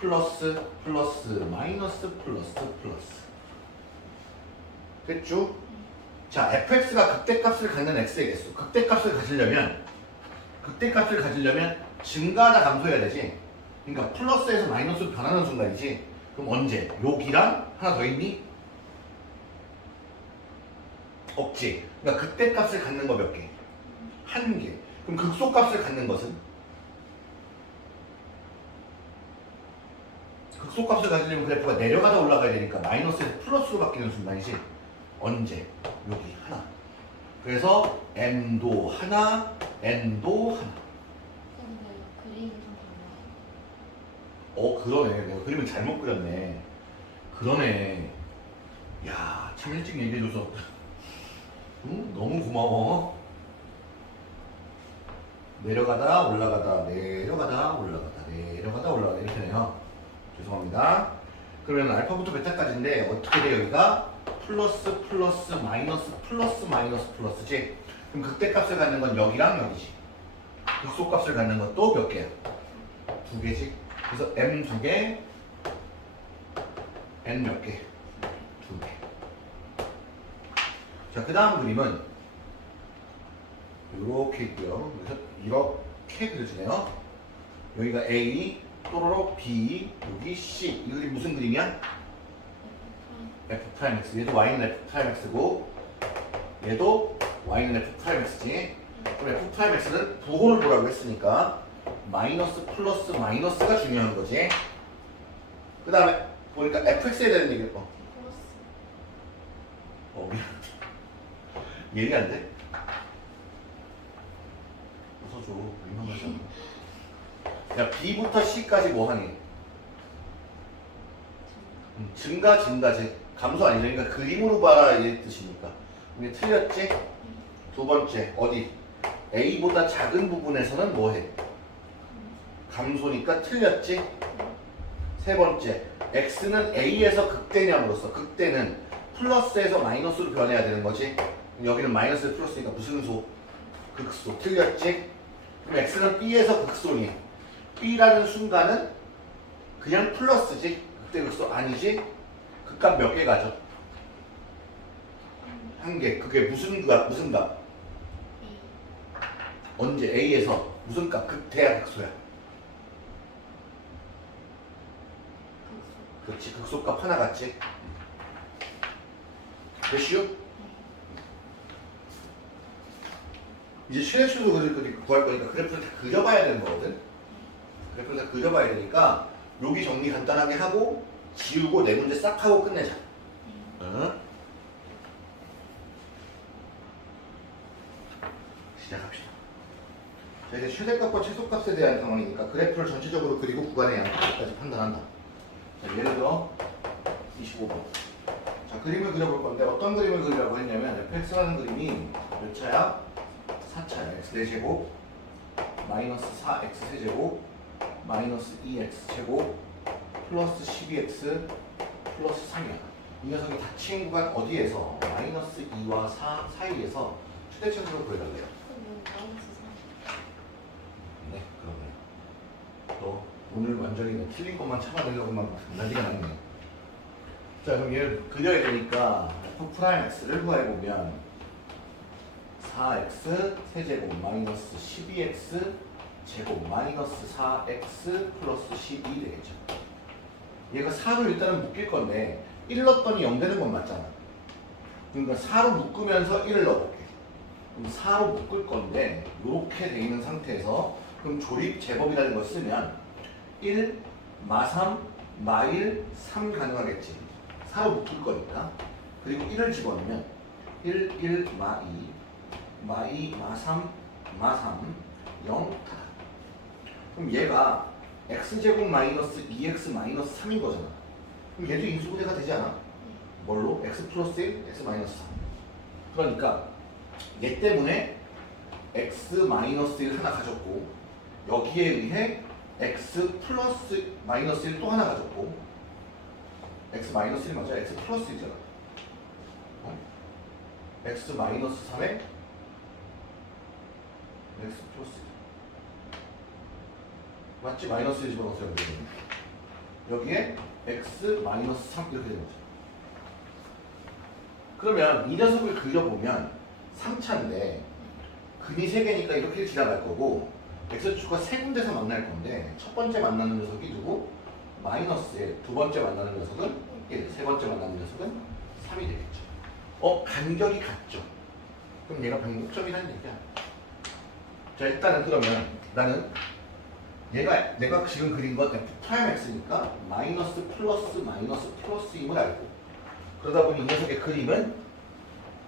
플러스 플러스 마이너스 플러스 플러스. 됐죠? 자, fx가 극대값을 갖는 x의 개수. 극대값을 가지려면 증가하다 감소해야 되지. 그러니까 플러스에서 마이너스로 변하는 순간이지. 그럼 언제? 여기랑 하나 더 있니? 없지. 그러니까 극대값을 갖는 거 몇 개? 한 개. 그럼 극소값을 갖는 것은? 극소값을 가지려면 그래프가 내려가다 올라가야 되니까 마이너스에서 플러스로 바뀌는 순간이지. 언제? 여기 하나. 그래서 m도 하나, n도 하나. 근데 그림이 좀 달라요. 그러네. 내가 그림을 잘못 그렸네. 그러네. 야, 참 일찍 얘기해줘서 응? 너무 고마워. 내려가다 올라가다 내려가다 올라가다 내려가다 올라가다 이렇게 해요. 죄송합니다. 그러면 알파부터 베타까지인데 어떻게 돼 여기가? 플러스 플러스 마이너스 플러스 마이너스 플러스지? 그럼 극대값을 갖는 건 여기랑 여기지. 극소값을 갖는 것도 몇 개야? 두 개지. 그래서 m 두 개, n 몇 개? 두 개. 자, 그 다음 그림은 이렇게 있고요. 그래서 이렇게 그려지네요. 여기가 A, 또로로 B, 여기 C. 이 그림 무슨 그림이야? F'X. 얘도 Y는 F'X고 얘도 Y는 F'X지. 그럼 F'X는 부호를 보라고 했으니까 마이너스 플러스 마이너스가 중요한 거지. 그 다음에 보니까 fx에 대한 얘기를 플러스. 미안. 얘기 안 돼? 웃어줘. 민망하잖아. 야, b부터 c까지 뭐 하니? 증가, 증가지. 감소 아니죠. 그러니까 그림으로 봐라 이 뜻이니까. 이게 틀렸지? 두 번째, 어디? a보다 작은 부분에서는 뭐 해? 감소니까 틀렸지? 세 번째, x는 a에서 극대량으로서 극대는 플러스에서 마이너스로 변해야 되는 거지. 여기는 마이너스 플러스니까 무슨 소? 극소. 틀렸지? 그럼 x는 b에서 극소니 b라는 순간은 그냥 플러스지? 극대 극소 아니지? 극값 몇 개 가져? 한 개. 그게 무슨 값? 무슨 값? 언제? a에서 무슨 값? 극대야 극소야? 그렇지. 극소값 하나 같지? 됐슈? 이제 최대수도 구할 거니까 그래프를 다 그려봐야 되는 거거든? 그래프를 다 그려봐야 되니까 여기 정리 간단하게 하고 지우고 네 문제 싹 하고 끝내자. 응? 시작합시다. 자, 이제 최대값과 최소값에 대한 상황이니까 그래프를 전체적으로 그리고 구간의 양값까지 판단한다. 자, 예를 들어 25번. 자, 그림을 그려볼 건데 어떤 그림을 그리라고 했냐면 fx라는 그림이 몇 차야? 4차야. x 4제곱 마이너스 4x 세제곱 마이너스 2x 제곱 플러스 12x 플러스 3이야. 이 녀석이 닫힌 구간 어디에서? 마이너스 2와 4 사이에서 최대값으로 구해달래요. 네, 그러네요. 또 오늘 완전히 틀린 것만 참아내려고만 난리가 났네. 자, 그럼 얘를 그려야 되니까 F'X를 구해보면 4x 세제곱 마이너스 12x 제곱 마이너스 4x 플러스 12 되겠죠. 얘가 4로 일단은 묶일 건데 1 넣었더니 0 되는 건 맞잖아. 그러니까 4로 묶으면서 1을 넣어볼게. 그럼 4로 묶을 건데 이렇게 돼 있는 상태에서 그럼 조립 제곱이라는 걸 쓰면 1, 마3, 마1, 3 가능하겠지. 4로 묶을 거니까. 그리고 1을 집어넣으면 1, 1, 마2, 마2, 마3, 마3, 0, 다. 그럼 얘가 x제곱 마이너스 2x 마이너스 3인 거잖아. 그럼 얘도 인수분해가 되지 않아? 뭘로? x 플러스 1, x 마이너스 3. 그러니까 얘 때문에 x 마이너스 1 하나 가졌고 여기에 의해 x 플러스 마이너스 1 또 하나 가졌고 x 마이너스 1 맞아? x 플러스 1이잖아. x 마이너스 3에 x 플러스 1 맞지? 마이너스 1 집어넣었어요. 여기에 x 마이너스 3 이렇게 되는 거죠. 그러면 이 녀석을 그려보면 3차인데 근이 3개니까 이렇게 지나갈 거고 x축과 세 군데서 만날 건데 첫 번째 만나는 녀석이 누구? 마이너스 1. 두 번째 만나는 녀석은 1. 세 번째 만나는 녀석은 3이 되겠죠. 간격이 같죠. 그럼 얘가 변곡점이라는 얘기야. 자, 일단은 그러면 나는 내가 지금 그린 건 F'X니까 마이너스 플러스 마이너스 플러스임을 알고 그러다 보니 이 녀석의 그림은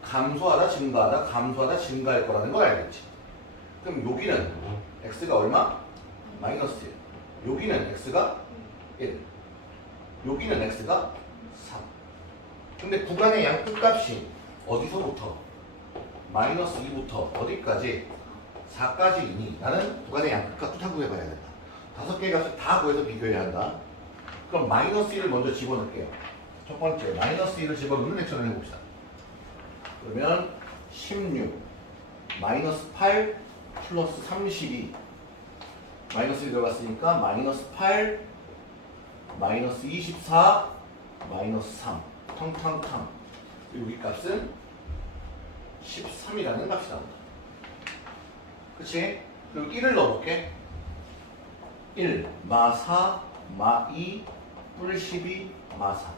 감소하다 증가하다 감소하다 증가할 거라는 걸 알겠지. 그럼 여기는 x가 얼마? 마이너스 1. 여기는 x가 1. 여기는 x가 3. 근데 구간의 양 끝값이 어디서부터? 마이너스 2부터 어디까지? 4까지이니 나는 구간의 양 끝값도 다 구해봐야 된다. 5개의 값을 다 구해서 비교해야 한다. 그럼 마이너스 1을 먼저 집어넣을게요. 첫 번째 마이너스 1을 집어넣는 액션을 해봅시다. 그러면 16 마이너스 8 플러스 32 마이너스 1 들어갔으니까 마이너스 8 마이너스 24 마이너스 3 텅텅텅 그리고 이 값은 13이라는 값이 나온다. 그치? 그리고 1을 넣어볼게. 1 마 4 마 2 뿔 12 마 3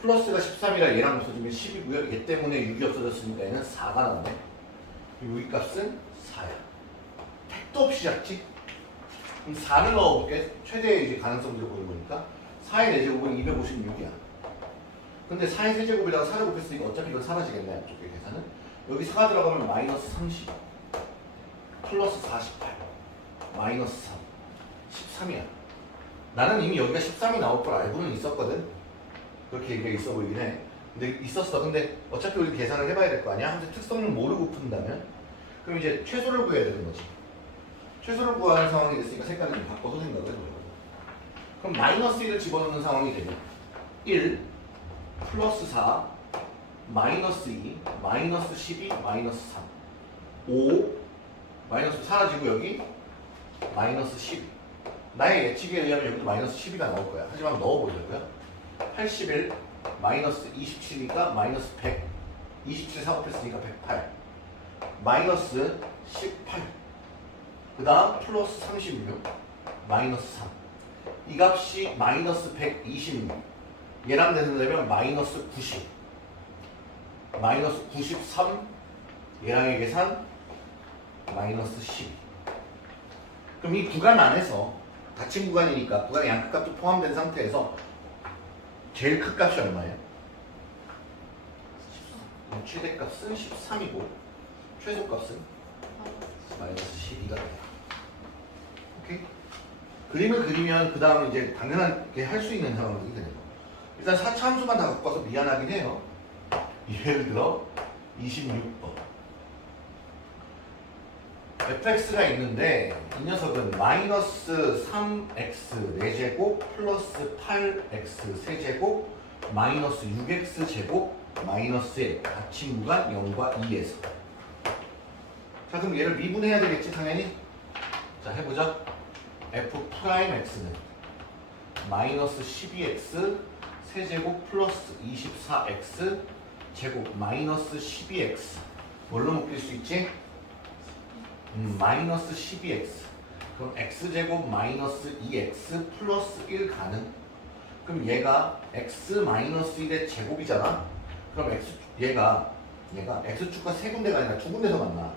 플러스가 13이라 얘랑 없어지면 10이고요. 얘 때문에 6이 없어졌으니까 얘는 4가 나오네. 그리고 이 값은 4야. 택도 없이 작지? 그럼 4를 넣어볼게. 최대의 이제 가능성들을 보는 거니까 4의 4제곱은 256이야. 근데 4의 세제곱에다가 4를 곱했으니까 어차피 이건 사라지겠네. 양쪽의 계산은. 여기 4가 들어가면 마이너스 30 플러스 48 마이너스 3 13이야. 나는 이미 여기가 13이 나올 걸 알고는 있었거든. 그렇게 얘기가 있어 보이긴 해. 근데 있었어. 근데 어차피 우리 계산을 해봐야 될 거 아니야? 근데 특성을 모르고 푼다면? 그럼 이제 최소를 구해야 되는 거지. 최소를 구하는 상황이 됐으니까 색깔을 좀 바꿔서 생각을 해보자고. 그럼 마이너스 1을 집어넣는 상황이 되면 1 플러스 4 마이너스 2 마이너스 12 마이너스 3 5 마이너스 사라지고 여기 마이너스 10 나의 예측에 의하면 여기도 마이너스 12가 나올 거야. 하지만 넣어보자고요. 81 마이너스 27이니까 마이너스 100 27 삽입했으니까 108 마이너스 18 그 다음 플러스 36 마이너스 3 이 값이 마이너스 126 얘랑 대응되면 마이너스 90 마이너스 93 얘랑의 계산 마이너스 12 그럼 이 구간 안에서 닫힌 구간이니까 구간의 양끝값도 포함된 상태에서 제일 큰 값이 얼마예요? 최대값은 13이고 최소값은 마이너스 12가 돼요. 오케이? 그림을 그리면 그 다음 이제 당연하게 할 수 있는 상황이 되는 거. 일단 4차 함수만 다 갖고 와서 미안하긴 해요. 예를 들어 26번 fx가 있는데 이 녀석은 마이너스 3x 4제곱 플러스 8x 세제곱 마이너스 6x 제곱 마이너스 1 닫힌 구간 0과 2에서 자 그럼 얘를 미분해야 되겠지 당연히. 자 해보자. f 프라임 x는 마이너스 12x 세제곱 플러스 24x 제곱 마이너스 12x 뭘로 묶일 수 있지? 마이너스 12x 그럼 x제곱 마이너스 2x 플러스 1 가능. 그럼 얘가 x 마이너스 1의 제곱이잖아. 그럼 얘가 x축과 세 군데가 아니라 두 군데서 만나.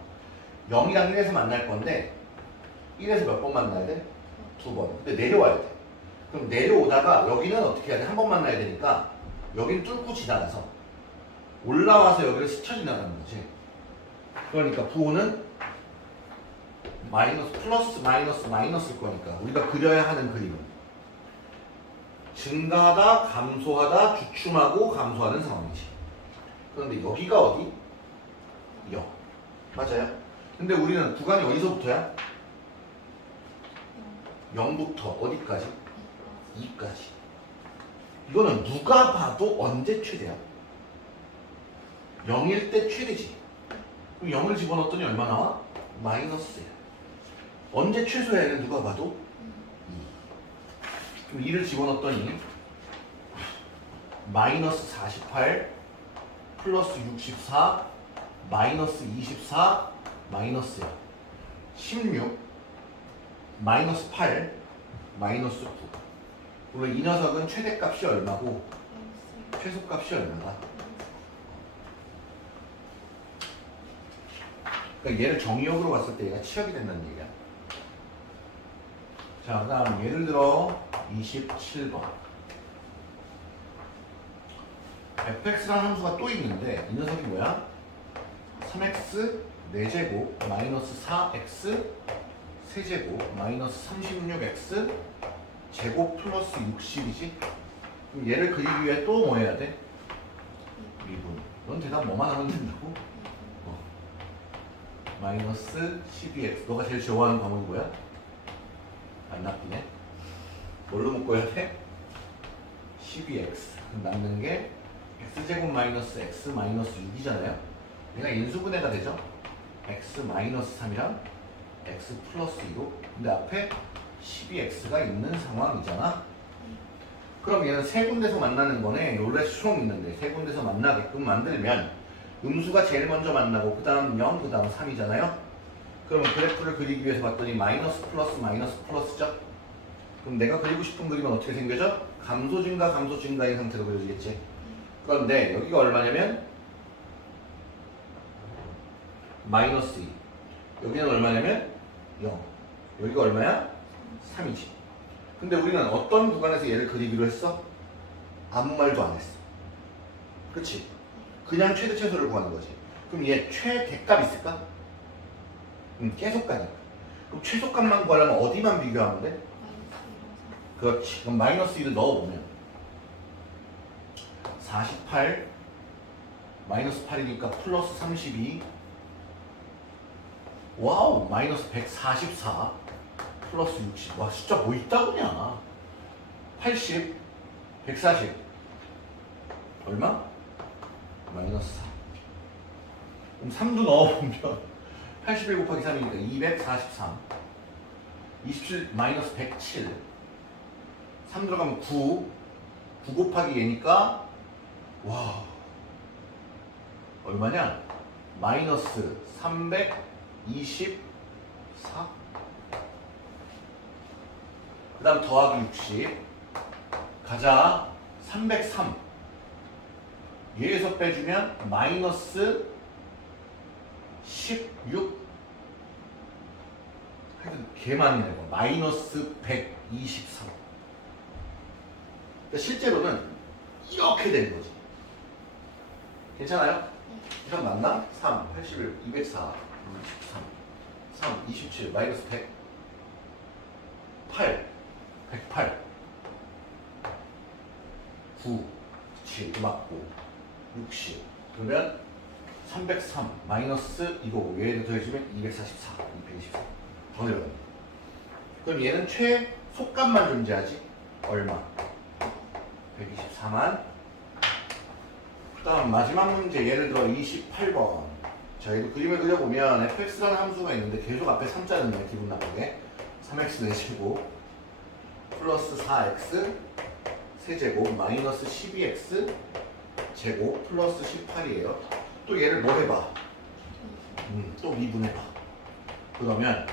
0이랑 1에서 만날 건데 1에서 몇 번 만나야 돼? 두 번. 근데 내려와야 돼. 그럼 내려오다가 여기는 어떻게 해야 돼? 한 번 만나야 되니까 여기는 뚫고 지나가서 올라와서 여기를 스쳐 지나가는 거지. 그러니까 부호는 마이너스 플러스 마이너스 마이너스일 거니까 우리가 그려야 하는 그림은 증가하다 감소하다 주춤하고 감소하는 상황이지. 그런데 여기가 어디? 0 맞아요? 근데 우리는 구간이 어디서부터야? 0부터 어디까지? 2까지. 이거는 누가 봐도 언제 최대야? 0일 때 최대지. 그럼 0을 집어넣었더니 얼마 나와? 마이너스야. 언제 최소야? 얘는 누가 봐도 2. 그럼 2를 집어넣었더니 마이너스 48 플러스 64 마이너스 24 마이너스야. 16 마이너스 8 마이너스 9. 물론 이 녀석은 최대값이 얼마고 최소값이 얼마다. 그러니까 얘를 정의역으로 봤을 때 얘가 치역이 된다는 얘기야. 자, 그 다음 예를 들어 27번 fx라는 함수가 또 있는데 이 녀석이 뭐야? 3x 4제곱 마이너스 4x 세제곱 마이너스 36x 제곱 플러스 60이지? 그럼 얘를 그리기 위해 또 뭐 해야 돼? 미분. 넌 대답 뭐만 하면 된다고? 마이너스 12x. 너가 제일 좋아하는 과목이 뭐야? 안 납기네. 뭘로 묶어야 돼? 12x. 남는 게 x제곱 마이너스 x 마이너스 6이잖아요. 얘가 인수분해가 되죠. x 마이너스 3이랑 x 플러스 2로. 근데 앞에 12x가 있는 상황이잖아. 그럼 얘는 세 군데서 만나는 거네. 원래 수총 있는데 세 군데서 만나게끔 만들면 음수가 제일 먼저 만나고 그 다음 0, 그 다음 3이잖아요. 그럼 그래프를 그리기 위해서 봤더니 마이너스 플러스 플러스죠. 그럼 내가 그리고 싶은 그림은 어떻게 생겨져? 감소 증가인 상태로 그려지겠지. 그런데 여기가 얼마냐면 마이너스 2. 여기는 얼마냐면 0. 여기가 얼마야? 3이지. 근데 우리는 어떤 구간에서 얘를 그리기로 했어? 아무 말도 안 했어. 그렇지? 그냥 최대 최소를 구하는 거지. 그럼 얘 최대값 있을까? 계속가니까. 그럼 최소값만 구하려면 어디만 비교하면 돼? 그렇지. 그럼 마이너스 2를 넣어보면 48 마이너스 8이니까 플러스 32 와우 마이너스 144 플러스 60. 와 숫자 뭐 있다 그냥. 80 140 얼마? 마이너스 4. 그럼 3도 넣어보면 81 곱하기 3이니까 243 27 마이너스 107 3 들어가면 9 곱하기 얘니까 와 얼마냐? 마이너스 324 그 다음 더하기 60 가자 303 얘에서 빼주면 마이너스 16 하여튼 개 많이 내고 마이너스 123 그러니까 실제로는 이렇게 되는 거지. 괜찮아요? 이런 맞나? 3, 81, 204, 63, 3, 27, 마이너스 100, 8, 108, 9, 7 맞고 60 그러면 303 마이너스 이거 얘를 더해주면 244, 224 더 내려갑니다. 그럼 얘는 최소값만 존재하지? 얼마? 124만. 그 다음 마지막 문제 예를 들어 28번. 자, 이거 그림을 그려보면 fx라는 함수가 있는데 계속 앞에 3자를 넣네. 기분 나쁘게 3x 4제곱 플러스 4x 세제곱 마이너스 12x 제곱 플러스 18이에요. 또 얘를 뭐 해봐? 또 미분해봐. 그러면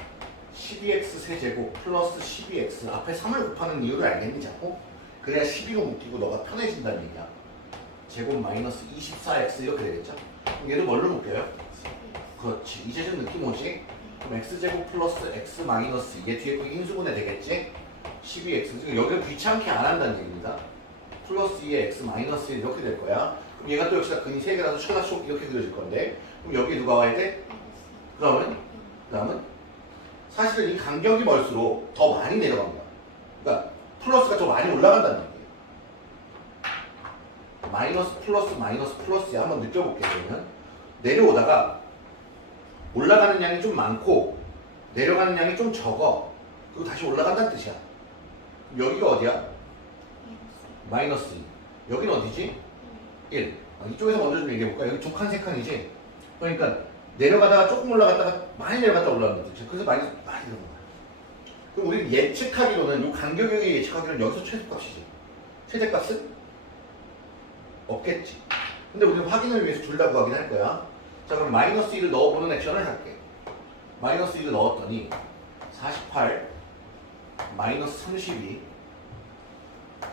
12x 세제곱 플러스 12x 앞에 3을 곱하는 이유를 알겠니 자꾸? 그래야 12로 묶이고 너가 편해진다는 얘기야. 제곱 마이너스 24x 이렇게 되겠죠? 그럼 얘도 뭘로 묶여요? 그렇지. 이제 좀 느낌 오지? 그럼 x제곱 플러스 x 마이너스 얘 뒤에 거 인수분해 되겠지? 12x 여기를 귀찮게 안 한다는 얘기입니다. 플러스 2에 x 마이너스 1 이렇게 될 거야. 그럼 얘가 또 역시나 근이 3개라서 최다속 이렇게 그려질 건데 그럼 여기 누가 와야 돼? 그다음은 사실은 이 간격이 멀수록 더 많이 내려갑니다. 그러니까 플러스가 더 많이 올라간다는 얘기예요. 마이너스 플러스야. 한번 느껴볼게요. 그러면 내려오다가 올라가는 양이 좀 많고 내려가는 양이 좀 적어. 그리고 다시 올라간다는 뜻이야. 여기가 어디야? 마이너스 2. 여기는 어디지? 1. 이쪽에서 먼저 좀 얘기해볼까? 여기 두 칸, 세 칸이지? 그러니까 내려가다가 조금 올라갔다가 많이 내려갔다 올라간다는 뜻이야. 그래서 마이너스 많이 들어간 거야. 그럼 우리는 예측하기로는 이 간격의 예측하기로는 여기서 최소값이지. 최대값은 없겠지. 근데 우리는 확인을 위해서 둘 다 구하긴 할 거야. 자, 그럼 마이너스 1을 넣어보는 액션을 할게. 마이너스 1을 넣었더니 48 마이너스 32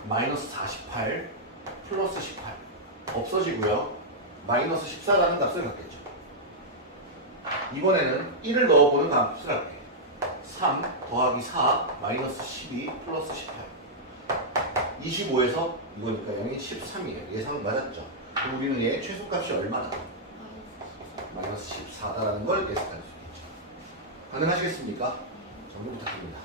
마이너스 48 플러스 18 없어지고요. 마이너스 14라는 값을 갖겠죠. 이번에는 1을 넣어보는 값을 할게. 3 더하기 4 마이너스 12 플러스 18 25에서 이거니까 0이 13이에요. 예상 맞았죠? 그럼 우리는 얘의 최소값이 얼마나? 마이너스 14다라는 걸 예측할 수 있겠죠. 가능하시겠습니까? 정리 부탁드립니다.